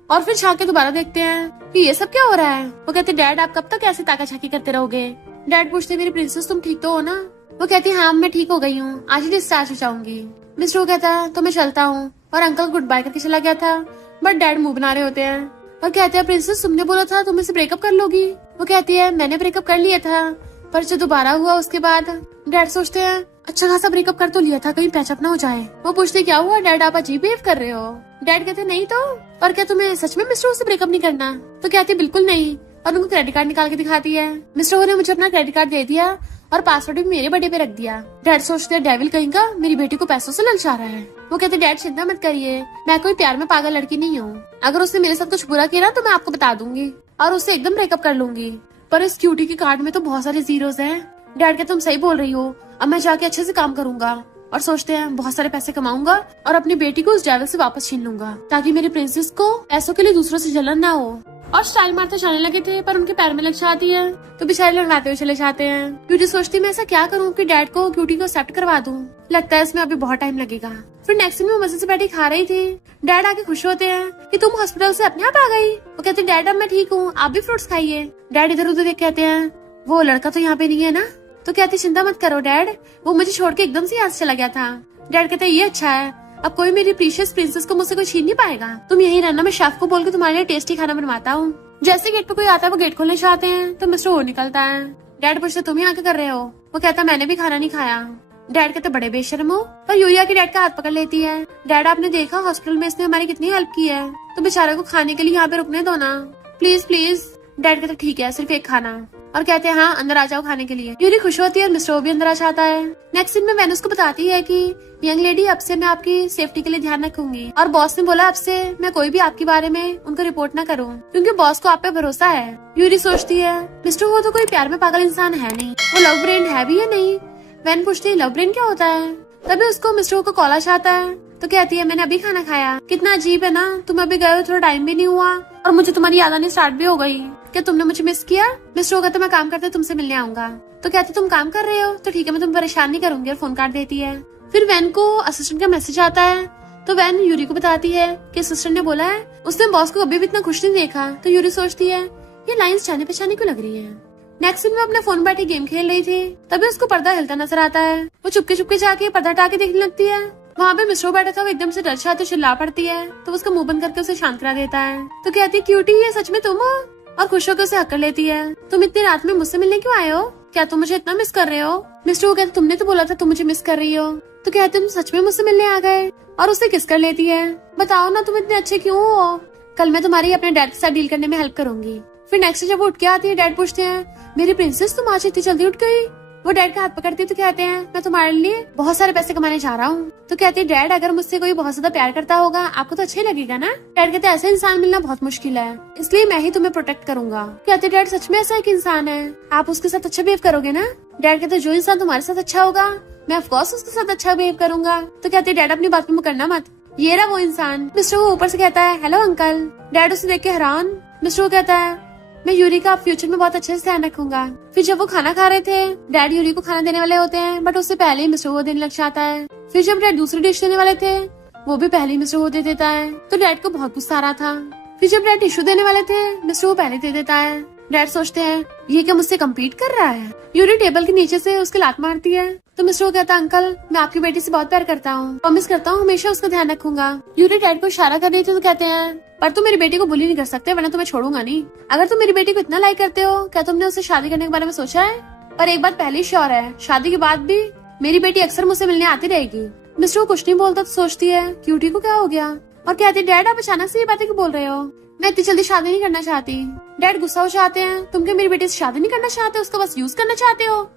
और फिर झांक के दोबारा देखते हैं कि ये सब क्या हो रहा है। वो कहते डैड आप कब तक ऐसे ताका झाकी करते रहोगे? डैड पूछते मेरी प्रिंसेस तुम ठीक तो हो ना? वो कहती हाँ मैं ठीक हो गई हूँ, आज ही डिस्चार्ज हो जाऊंगी। मिस्टर वो कहता तो मैं चलता हूँ, और अंकल गुड बाय करके चला गया था, बट डैड मुंह बना रहे होते हैं और कहते हैं प्रिंसेस तुमने बोला था तुम इससे ब्रेकअप कर लोगी। वो कहती है मैंने ब्रेकअप कर लिया था, पर जो दोबारा हुआ उसके बाद। डैड सोचते हैं अच्छा खासा ब्रेकअप कर तो लिया था, कहीं पैचअप ना हो जाए। वो पूछते क्या हुआ डैड आप अजीब बिहेव कर रहे हो? डैड कहते नहीं तो, पर क्या तुम्हें सच में मिस्टर से ब्रेकअप नहीं करना? तो कहती बिल्कुल नहीं, और उनको क्रेडिट कार्ड निकाल के दिखाती है। मिस्टर हो ने मुझे अपना क्रेडिट कार्ड दे दिया और पासवर्ड भी मेरे बर्थडे पे रख दिया। डैड सोचते हैं डेविल कहीं का मेरी बेटी को पैसों से ललचा रहा है। वो कहते डैड चिंता मत करिए, मैं कोई प्यार में पागल लड़की नहीं हूँ। अगर उसने मेरे साथ कुछ बुरा किया तो मैं आपको बता दूंगी और उससे एकदम ब्रेकअप कर लूंगी। पर इस क्यूटी के कार्ड में तो बहुत सारे जीरोस हैं। डैड कहते तुम सही बोल रही हो, अब मैं जाके अच्छे से काम करूंगा और सोचते हैं बहुत सारे पैसे कमाऊंगा और अपनी बेटी को उस डेविल से वापस छीन लूंगा ताकि मेरी प्रिंसेस को ऐसों के लिए दूसरों से जलन ना हो। और स्टाइल मारते जाने लगे थे पर उनके पैर में लग जाती है तो बेचारे लड़वाते हुए चले जाते हैं। क्यूटी सोचती मैं ऐसा क्या करूँ कि डैड को क्यूटी को एक्सेप्ट करवा दूं। लगता है इसमें अभी बहुत टाइम लगेगा। फिर नेक्स्ट दिन वो मजे से बैठी खा रही थी। डैड आके खुश होते हैं कि तुम हॉस्पिटल से अपने आप आ गई। वो कहते डैड अब मैं ठीक हूँ, आप भी फ्रूट्स खाइए। डैड इधर उधर देख कहते हैं वो लड़का तो यहाँ पे नहीं है ना। तो कहती चिंता मत करो डैड, वो मुझे छोड़ के एकदम से यहाँ से चला गया था। डैड कहते ये अच्छा है, अब कोई मेरी प्रीशियस प्रिंसेस को मुझसे कोई छीन नहीं पाएगा। तुम यहीं रहना, मैं शेफ को बोल के तुम्हारे लिए टेस्टी खाना बनवाता हूँ। जैसे गेट पे कोई आता है वो गेट खोलने चाहते हैं तो मिस्टर वो निकलता है। डैड पूछते तुम यहाँ क्या कर रहे हो। वो कहता मैंने भी खाना नहीं खाया। डैड कहते बड़े बेशर्म हो। पर यूरिया की डैड का हाथ पकड़ लेती है। डैड आपने देखा हॉस्पिटल में इसने हमारी कितनी हेल्प की है, तो बेचारे को खाने के लिए यहाँ पे रुकने दो ना प्लीज प्लीज। डैड कहते ठीक है सिर्फ एक खाना और कहते हैं हाँ अंदर आ जाओ खाने के लिए। यूरी खुश होती है और मिस्टर भी अंदर आ जाता है। नेक्स्ट सीन में वेनस को बताती है कि यंग लेडी अब से मैं आपकी सेफ्टी के लिए ध्यान रखूंगी और बॉस ने बोला अब से मैं कोई भी आपके बारे में उनको रिपोर्ट ना करूं क्योंकि बॉस को आप पे भरोसा है। यूरी सोचती है मिस्टर हो तो कोई प्यार में पागल इंसान है नहीं, वो लव ब्रेन है भी या नहीं। वैन पूछती है लव ब्रेन क्या होता है। तभी उसको मिस्टर हो को कॉल आ जाता है तो कहती है मैंने अभी खाना खाया। कितना अजीब है ना, तुम अभी गए हो थोड़ा टाइम भी नहीं हुआ और मुझे तुम्हारी याद आनी स्टार्ट भी हो गई। क्या तुमने मुझे मिस किया। मिस्टर हो कहते मैं काम करते तुमसे मिलने आऊंगा। तो कहते तुम काम कर रहे हो तो ठीक है मैं तुम्हें परेशान नहीं करूंगी और फोन काट देती है। फिर वैन को असिस्टेंट का मैसेज आता है तो वैन यूरी को बताती है कि असिस्टेंट ने बोला है उसने बॉस को कभी भी इतना खुश नहीं देखा। तो यूरी सोचती है ये लाइंस जाने पहचाने क्यों लग रही है। नेक्स्ट दिन वो अपने फोन बैठे गेम खेल रही थी तभी उसको पर्दा हिलता नजर आता है। वो चुपके चुपके जाके पर्दा हटा के देखने लगती है। वहाँ पे मिस्टर बैठा था, वो एकदम से डर जाते चिल्ला पड़ती है तो उसका मुंह बंद करके उसे शांत करा देता है। तो कहती है क्यूटी ये सच में तुम हो और खुश होकर उसे हक कर लेती है। तुम इतनी रात में मुझसे मिलने क्यों आए हो, क्या तुम मुझे इतना मिस कर रहे हो। मिस्टर वो कहते तुमने तो बोला था तुम मुझे मिस कर रही हो। तो कहते तुम सच में मुझसे मिलने आ गए और उसे किस कर लेती है। बताओ ना तुम इतने अच्छे क्यों हो, कल मैं तुम्हारी अपने डैड के साथ डील करने में हेल्प करूंगी। फिर नेक्स्ट जब वो उठ के आती है डैड पूछते हैं मेरी प्रिंसेस तुम आज इतनी जल्दी उठ गई। वो डैड का हाथ पकड़ती है तो कहते हैं मैं तुम्हारे लिए बहुत सारे पैसे कमाने जा रहा हूँ। तो कहती है डैड अगर मुझसे कोई बहुत ज्यादा प्यार करता होगा आपको तो अच्छा ही लगेगा ना। डैड कहते हैं ऐसा इंसान मिलना बहुत मुश्किल है इसलिए मैं ही तुम्हें प्रोटेक्ट करूंगा। कहते डैड सच में ऐसा एक इंसान है, आप उसके साथ अच्छा बिहेव करोगे ना। डैड कहते जो इंसान तुम्हारे साथ अच्छा होगा मैं ऑफकोर्स उसके साथ अच्छा बिहेव करूंगा। तो कहते डैड अपनी बात में मुकरना मत, ये रहा वो इंसान। मिस्टर वो ऊपर से कहता है हेलो अंकल। डैड उसे देख के हैरान। मिस्टर वो कहता है मैं यूरी का फ्यूचर में बहुत अच्छे से ध्यान रखूंगा। फिर जब वो खाना खा रहे थे डैड यूरी को खाना देने वाले होते हैं बट उससे पहले ही मिस्टर वो देने लग जाता है। फिर जब डैड दूसरी डिश देने वाले थे वो भी पहले ही मिस्टर वो दे देता है तो डैड को बहुत गुस्सा आ रहा था। फिर जब डैड टिश्यू देने वाले थे मिस्टर वो पहले दे देता है। डैड सोचते हैं ये क्या मुझसे कम्पीट कर रहा है। यूरी टेबल के नीचे से उसके लात मारती है तो मिस्टर वो कहता है अंकल मैं आपकी बेटी से बहुत प्यार करता हूँ, प्रॉमिस करता हूँ हमेशा उसका ध्यान रखूंगा। यूरी डैड को इशारा कर रही थी तो कहते हैं पर तुम मेरी बेटी को बुली नहीं कर सकते वरना तुम्हें छोड़ूंगा नहीं। अगर तुम मेरी बेटी को इतना लाइक करते हो क्या तुमने उससे शादी करने के बारे में सोचा है। पर एक बात पहले ही श्योर है शादी के बाद भी मेरी बेटी अक्सर मुझसे मिलने आती रहेगी। मिस्टर वो कुछ नहीं बोलता तो सोचती है क्यूटी को क्या हो गया और कहती है डैड आप अचानक से ये बातें क्यों बोल रहे हो, मैं इतनी जल्दी शादी नहीं करना चाहती। डैड गुस्सा हो जाते हैं तुम क्या मेरी बेटी से शादी नहीं करना चाहते, उसका बस यूज करना चाहते हो।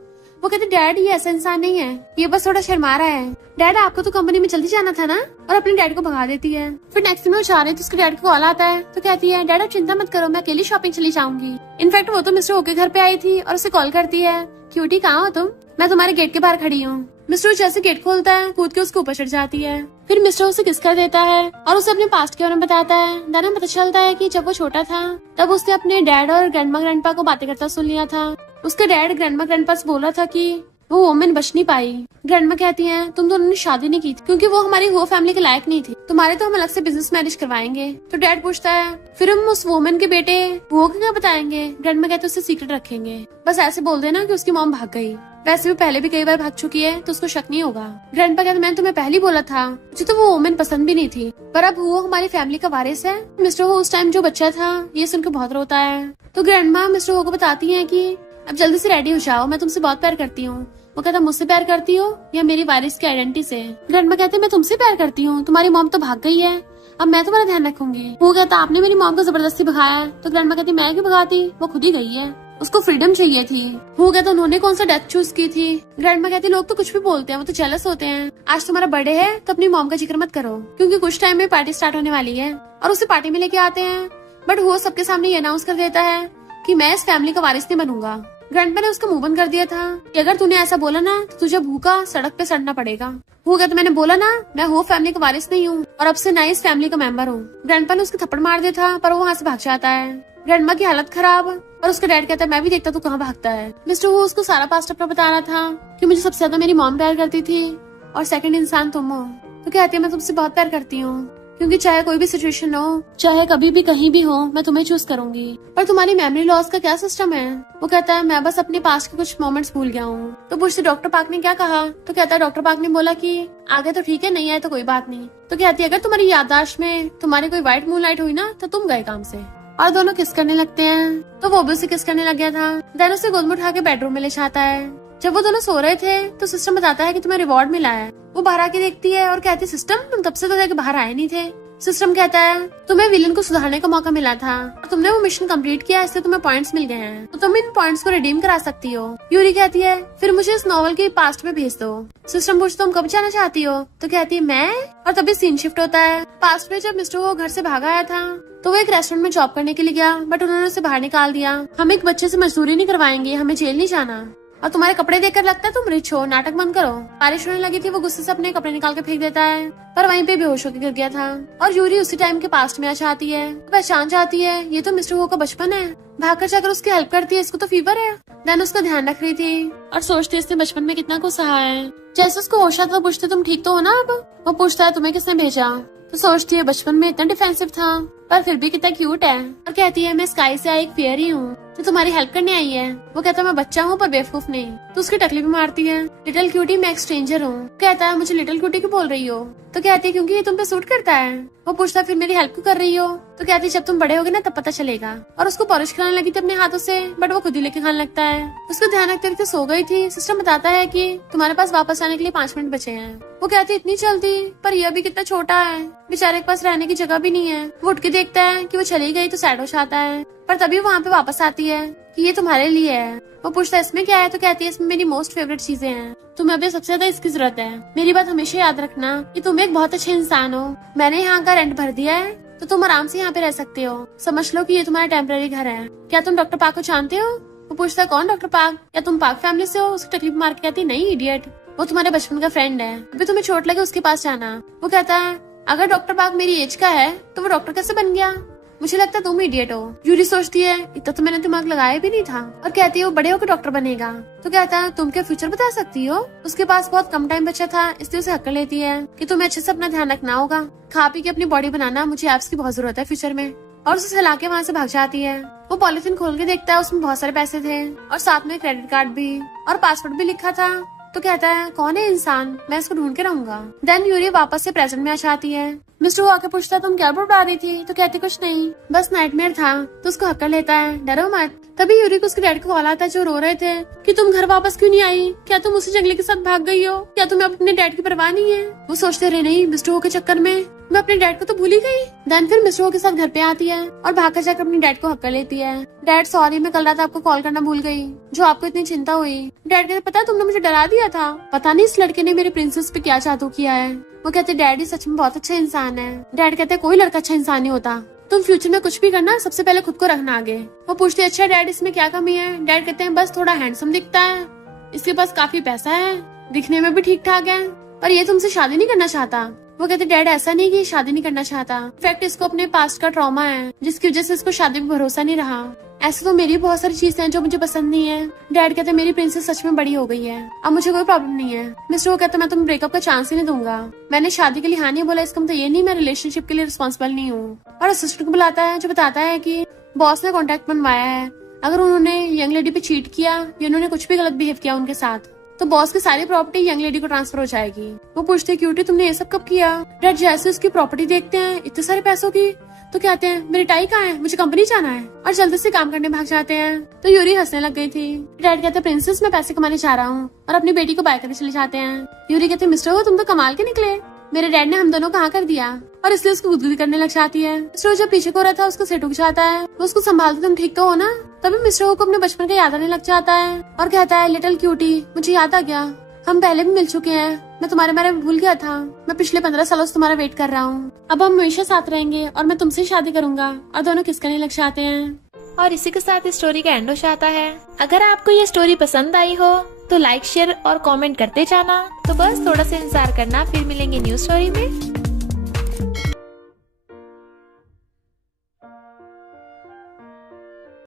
वो कहते डैड ये ऐसा इंसान नहीं है, ये बस थोड़ा शर्मा रहा है। डैड आपको तो कंपनी में जल्दी जाना था ना, और अपने डैड को भगा देती है। फिर नेक्स्ट दिन वो जा रहे तो उसके डैड को कॉल आता है तो कहती है डैड आप चिंता मत करो मैं अकेली शॉपिंग चली जाऊंगी। इनफैक्ट वो तो मिस्टर ओ के घर पे आई थी और उसे कॉल करती है क्यूटी कहाँ हो तुम, मैं तुम्हारे गेट के बाहर खड़ी हूँ। मिस्टर जैसे गेट खोलता है कूद के उसके ऊपर चढ़ जाती है। फिर मिस्टर उसे किस कर देता है और उसे अपने पास्ट के बारे में बताता है। देन हमें पता चलता है कि जब वो छोटा था तब उसने अपने डैड और ग्रैंडमा ग्रैंडपा को बातें करता सुन लिया था। उसके डैड ग्रैंडमा ग्रैंडपा से बोला था कि वो वोमेन बच नहीं पाई। ग्रैंडमा कहती हैं तुम दोनों ने शादी नहीं की थी क्योंकि वो हमारी हो फैमिली के लायक नहीं थी, तुम्हारे तो हम अलग से बिजनेस मैरिज करवाएंगे। तो डैड पूछता है फिर हम उस वोमेन के बेटे वो को क्या बताएंगे। ग्रैंडमा कहते उसे सीक्रेट रखेंगे, बस ऐसे बोल देना कि उसकी मॉम भाग गई, वैसे भी पहले भी कई बार भाग चुकी है तो उसको शक नहीं होगा। ग्रैंडपा कहते मैंने तुम्हें पहले बोला था, मुझे तो वो वोमेन पसंद भी नहीं थी पर अब वो हमारी फैमिली का वारिस है। मिस्टर हो उस टाइम जो बच्चा था ये सुनकर बहुत रोता है। तो ग्रैंडमा मिस्टर हो को बताती है कि अब जल्दी से रेडी हो जाओ, मैं तुमसे बहुत प्यार करती हूँ। वो कहता मुझसे प्यार करती हो या मेरी वारिस की आइडेंटिटी से। ग्रैंडमा कहते मैं तुमसे प्यार करती हूँ, तुम्हारी मॉम तो भाग गई है अब मैं तुम्हारा ध्यान रखूंगी। वो कहता आपने मेरी मॉम को जबरदस्ती भगाया है। तो ग्रैंडमा कहती मैं क्यों भगाती, वो खुद ही गई है, उसको फ्रीडम चाहिए थी। वो कहता उन्होंने कौन सा डेथ चूज की थी। ग्रैंडमा कहती लोग तो कुछ भी बोलते हैं, वो तो जेलस होते हैं। आज तुम्हारा बर्थडे है तो अपनी मॉम का जिक्र मत करो, क्योंकि कुछ टाइम में पार्टी स्टार्ट होने वाली है। और उसे पार्टी में लेके आते हैं, बट वो सबके सामने ये अनाउंस कर देता है कि मैं इस फैमिली का वारिस नहीं बनूंगा। ग्रैंडमा ने उसका मुंह बंद कर दिया था कि अगर तूने ऐसा बोला ना तो तुझे भूखा सड़क पे सड़ना पड़ेगा। वो कहता मैंने बोला ना मैं हो फैमिली का वारिस नहीं हूँ और अब से नई इस फैमिली का मेंबर हूँ। ग्रैंडपा ने उसके थप्पड़ मार दिया था पर वो वहाँ से भाग जाता है। ग्रैंडमा की हालत खराब और उसका डैड कहता है मैं भी देखता तू कहाँ भागता है। मिस्टर वो उसको सारा पास्ट अपना बता रहा था कि मुझे सबसे ज्यादा मेरी मॉम प्यार करती थी और सेकंड इंसान तुम हो। तो कहती है मैं तुमसे बहुत प्यार करती हूँ, क्योंकि चाहे कोई भी सिचुएशन हो, चाहे कभी भी कहीं भी हो, मैं तुम्हें चूज करूंगी। पर तुम्हारी मेमोरी लॉस का क्या सिस्टम है। वो कहता है मैं बस अपने पास्ट के कुछ मोमेंट्स भूल गया हूँ। तो पूछते डॉक्टर पार्क ने क्या कहा। तो कहता है डॉक्टर पार्क ने बोला कि आगे तो ठीक है, नहीं आए तो कोई बात नहीं। तो कहती है अगर तुम्हारी याददाश्त में तुम्हारी कोई व्हाइट मूनलाइट हुई ना तो तुम गए काम से। और दोनों किस करने लगते हैं। तो वो भी उसे किस करने लग गया था। देन उसे गोद में उठा के बेडरूम में ले जाता है। जब वो दोनों सो रहे थे तो सिस्टम बताता है कि तुम्हें रिवॉर्ड मिला है। वो बाहर आके देखती है और कहती है सिस्टम तुम तब से तो जाके बाहर आए नहीं थे। सिस्टम कहता है तुम्हें विलन को सुधारने का मौका मिला था और तुमने वो मिशन कंप्लीट किया, इसलिए तुम्हें पॉइंट्स मिल गए हैं, तो तुम इन पॉइंट्स को रिडीम करा सकती हो। यूरी कहती है फिर मुझे इस नॉवल के पास्ट में भेज दो। सिस्टम पूछता तुम कब जाना चाहती हो। तो कहती है मैं। और तभी सीन शिफ्ट होता है। पास्ट में जब मिस्टर वो घर से भागा आया था तो वो एक रेस्टोरेंट में जॉब करने के लिए गया, बट उन्होंने उसे बाहर निकाल दिया। हम एक बच्चे से मजदूरी नहीं करवाएंगे, हमें जेल नहीं जाना। और तुम्हारे कपड़े देखकर लगता है तुम रिच हो, नाटक बंद करो। बारिश होने लगी थी, वो गुस्से से अपने कपड़े निकाल के फेंक देता है, पर वहीं पे बेहोश होकर गिर गया था। और यूरी उसी टाइम के पास्ट में आ जाती है, पहचान जाती है ये तो मिस्टर वो का बचपन है। भागकर जाकर उसकी हेल्प करती है, इसको तो फीवर है। देन उसका ध्यान रख रही थी और सोचती है इसने बचपन में कितना कुछ सहा है। जैसे उसको होश आता तो पूछते तुम ठीक तो हो ना। अब वो पूछता है तुम्हें किसने भेजा। तो सोचती है बचपन में इतना डिफेंसिव था पर फिर भी कितना क्यूट है। और कहती है मैं स्काई से आई एक फेयरी हूँ जो तुम्हारी हेल्प करने आई है। वो कहता है मैं बच्चा हूँ पर बेवकूफ नहीं। तो उसकी टकली भी मारती है। लिटिल क्यूटी मैं एक स्ट्रेंजर हूँ। कहता है मुझे लिटिल क्यूटी क्यों बोल रही हो। तो कहती है क्योंकि ये तुम पे सूट करता है। वो पूछता है फिर मेरी हेल्प क्यों कर रही हो। तो कहती है जब तुम बड़े होगे ना तब पता चलेगा। और उसको पॉलिश कराने लगी थी अपने हाथों से, बट वो खुद ही लेके खाने लगता है। उसको ध्यान रखते रखते सो गई थी। सिस्टम बताता है कि तुम्हारे पास वापस आने के लिए 5 मिनट बचे हैं। वो कहती है इतनी जल्दी, पर यह भी कितना छोटा है, बेचारे के पास रहने की जगह भी नहीं है। वो उठ के देखता है कि वो चली गई तो सैड हो जाता है, पर तभी वहाँ पे वापस आती है कि ये तुम्हारे लिए है। वो पूछता है इसमें क्या है। तो कहती है इसमें मेरी मोस्ट फेवरेट चीजें हैं, तुम्हें अभी सबसे ज्यादा इसकी जरूरत है। मेरी बात हमेशा याद रखना कि तुम एक बहुत अच्छे इंसान हो। मैंने यहाँ का रेंट भर दिया है तो तुम आराम से यहाँ पे रह सकते हो। समझ लो कि ये तुम्हारा टेम्पररी घर है। क्या तुम डॉक्टर पार्क को जानते हो। वो पूछता है कौन डॉक्टर पार्क, क्या तुम पार्क फैमिली से हो। उसकी तकलीफ मार के कहती नहीं इडियट, वो तुम्हारे बचपन का फ्रेंड है, अभी तुम्हें चोट लगे उसके पास जाना। वो कहता है अगर डॉक्टर पार्क मेरी एज का है तो वो डॉक्टर कैसे बन गया। मुझे लगता है तुम इडियट हो। यूरी सोचती है इतना तो मैंने दिमाग लगाया भी नहीं था। और कहती है वो बड़े होकर डॉक्टर बनेगा। तो कहता है तुम क्या फ्यूचर बता सकती हो। उसके पास बहुत कम टाइम बचा था, इसलिए उसे हक कर लेती है कि तुम्हें अच्छे से अपना ध्यान रखना होगा, खा पी के अपनी बॉडी बनाना, मुझे एप्स की बहुत जरूरत है फ्यूचर में। और उसे हिला के वहाँ से भाग जाती है। वो पॉलिथीन खोल के देखता है, उसमें बहुत सारे पैसे थे और साथ में क्रेडिट कार्ड भी और पासवर्ड भी लिखा था। तो कहता है कौन है इंसान, मैं इसको ढूंढ के रहूंगा। देन यूरी वापस से प्रेजेंट में आ जाती है। मिस्टर वो आके पूछता है तुम क्या बता रही थी। तो कहती कुछ नहीं, बस नाइटमेयर था। तो उसको हक कर लेता है, डरो मत। तभी यूरी को उसके डैड को कॉल आता है जो रो रहे थे कि तुम घर वापस क्यों नहीं आई, क्या तुम उसी जंगली के साथ भाग गई हो, क्या तुम्हें अपने डैड की परवाह नहीं है। वो सोचते रहे नहीं मिस्टर वो के चक्कर में मैं अपने डैड को तो भूल ही गई। देन फिर मिस्टर वो के साथ घर पे आती है और भागकर जाकर अपने डैड को हक कर लेती है। डैड सॉरी, मैं कल रात आपको कॉल करना भूल गई, जो आपको इतनी चिंता हुई। डैड कहते पता है तुमने मुझे डरा दिया था, पता नहीं इस लड़के ने मेरे प्रिंसेस पे क्या जादू किया है। वो कहते डैडी सच में बहुत अच्छा इंसान है। डैड कहते कोई लड़का अच्छा इंसान नहीं होता, तुम फ्यूचर में कुछ भी करना सबसे पहले खुद को रखना आगे। वो पूछते अच्छा डैड इसमें क्या कमी है। डैड कहते हैं बस थोड़ा हैंडसम दिखता है, इसके पास काफी पैसा है, दिखने में भी ठीक ठाक है, पर ये तुमसे शादी नहीं करना चाहता। वो कहते डैड ऐसा नहीं कि शादी नहीं करना चाहता, इनफैक्ट इसको अपने पास्ट का ट्रॉमा है जिसकी वजह से इसको शादी में भरोसा नहीं रहा। ऐसे तो मेरी बहुत सारी चीजें हैं जो मुझे पसंद नहीं है। डैड कहते मेरी प्रिंसेस सच में बड़ी हो गई है, अब मुझे कोई प्रॉब्लम नहीं है। मिस्टर वो कहता मैं तुम्हें ब्रेकअप का चांस ही नहीं दूंगा, मैंने शादी के लिए हाँ नहीं बोला, इसका मतलब ये नहीं मैं रिलेशनशिप के लिए रिस्पॉन्सिबल नहीं हूँ। और असिस्टेंट को बुलाता है जो बताता है कि बॉस ने कॉन्ट्रैक्ट बनवाया है, अगर उन्होंने यंग लेडी पे चीट किया या उन्होंने कुछ भी गलत बिहेव किया उनके साथ तो बॉस की सारी प्रॉपर्टी यंग लेडी को ट्रांसफर हो जाएगी। वो पूछते क्यूटी तुमने ये सब कब किया। डैड जैसे उसकी प्रॉपर्टी देखते हैं इतने सारे पैसों की तो कहते हैं मेरी टाई कहाँ है, मुझे कंपनी जाना है, और जल्दी से काम करने भाग जाते हैं। तो यूरी हंसने लग गई थी। डैड कहते प्रिंसेस मैं पैसे कमाने जा रहा हूँ और अपनी बेटी को बाय करने चले जाते हैं। यूरी कहते मिस्टर वो तुम तो कमाल के निकले, मेरे डैड ने हम दोनों को हाँ कर दिया और इसलिए उसको गुदगुदी करने लग जाती है। मिस्टर हो जब पीछे को रहता है उसका सिर उठ जाता है। वो उसको संभालते तुम ठीक तो हो ना। तभी मिस्टर हो को अपने बचपन का याद आने लग जाता है और कहता है लिटिल क्यूटी मुझे याद आ गया, हम पहले भी मिल चुके हैं, मैं तुम्हारे बारे में भूल गया था, मैं पिछले 15 सालों से तुम्हारा वेट कर रहा हूँ, अब हम हमेशा साथ रहेंगे और मैं तुमसे शादी करूंगा। और दोनों किस करने लग जाते हैं। और इसी के साथ इस स्टोरी का एंड हो जाता है। अगर आपको ये स्टोरी पसंद आई हो तो लाइक शेयर और कमेंट करते जाना। तो बस थोड़ा सा इंतजार करना, फिर मिलेंगे न्यू स्टोरी में।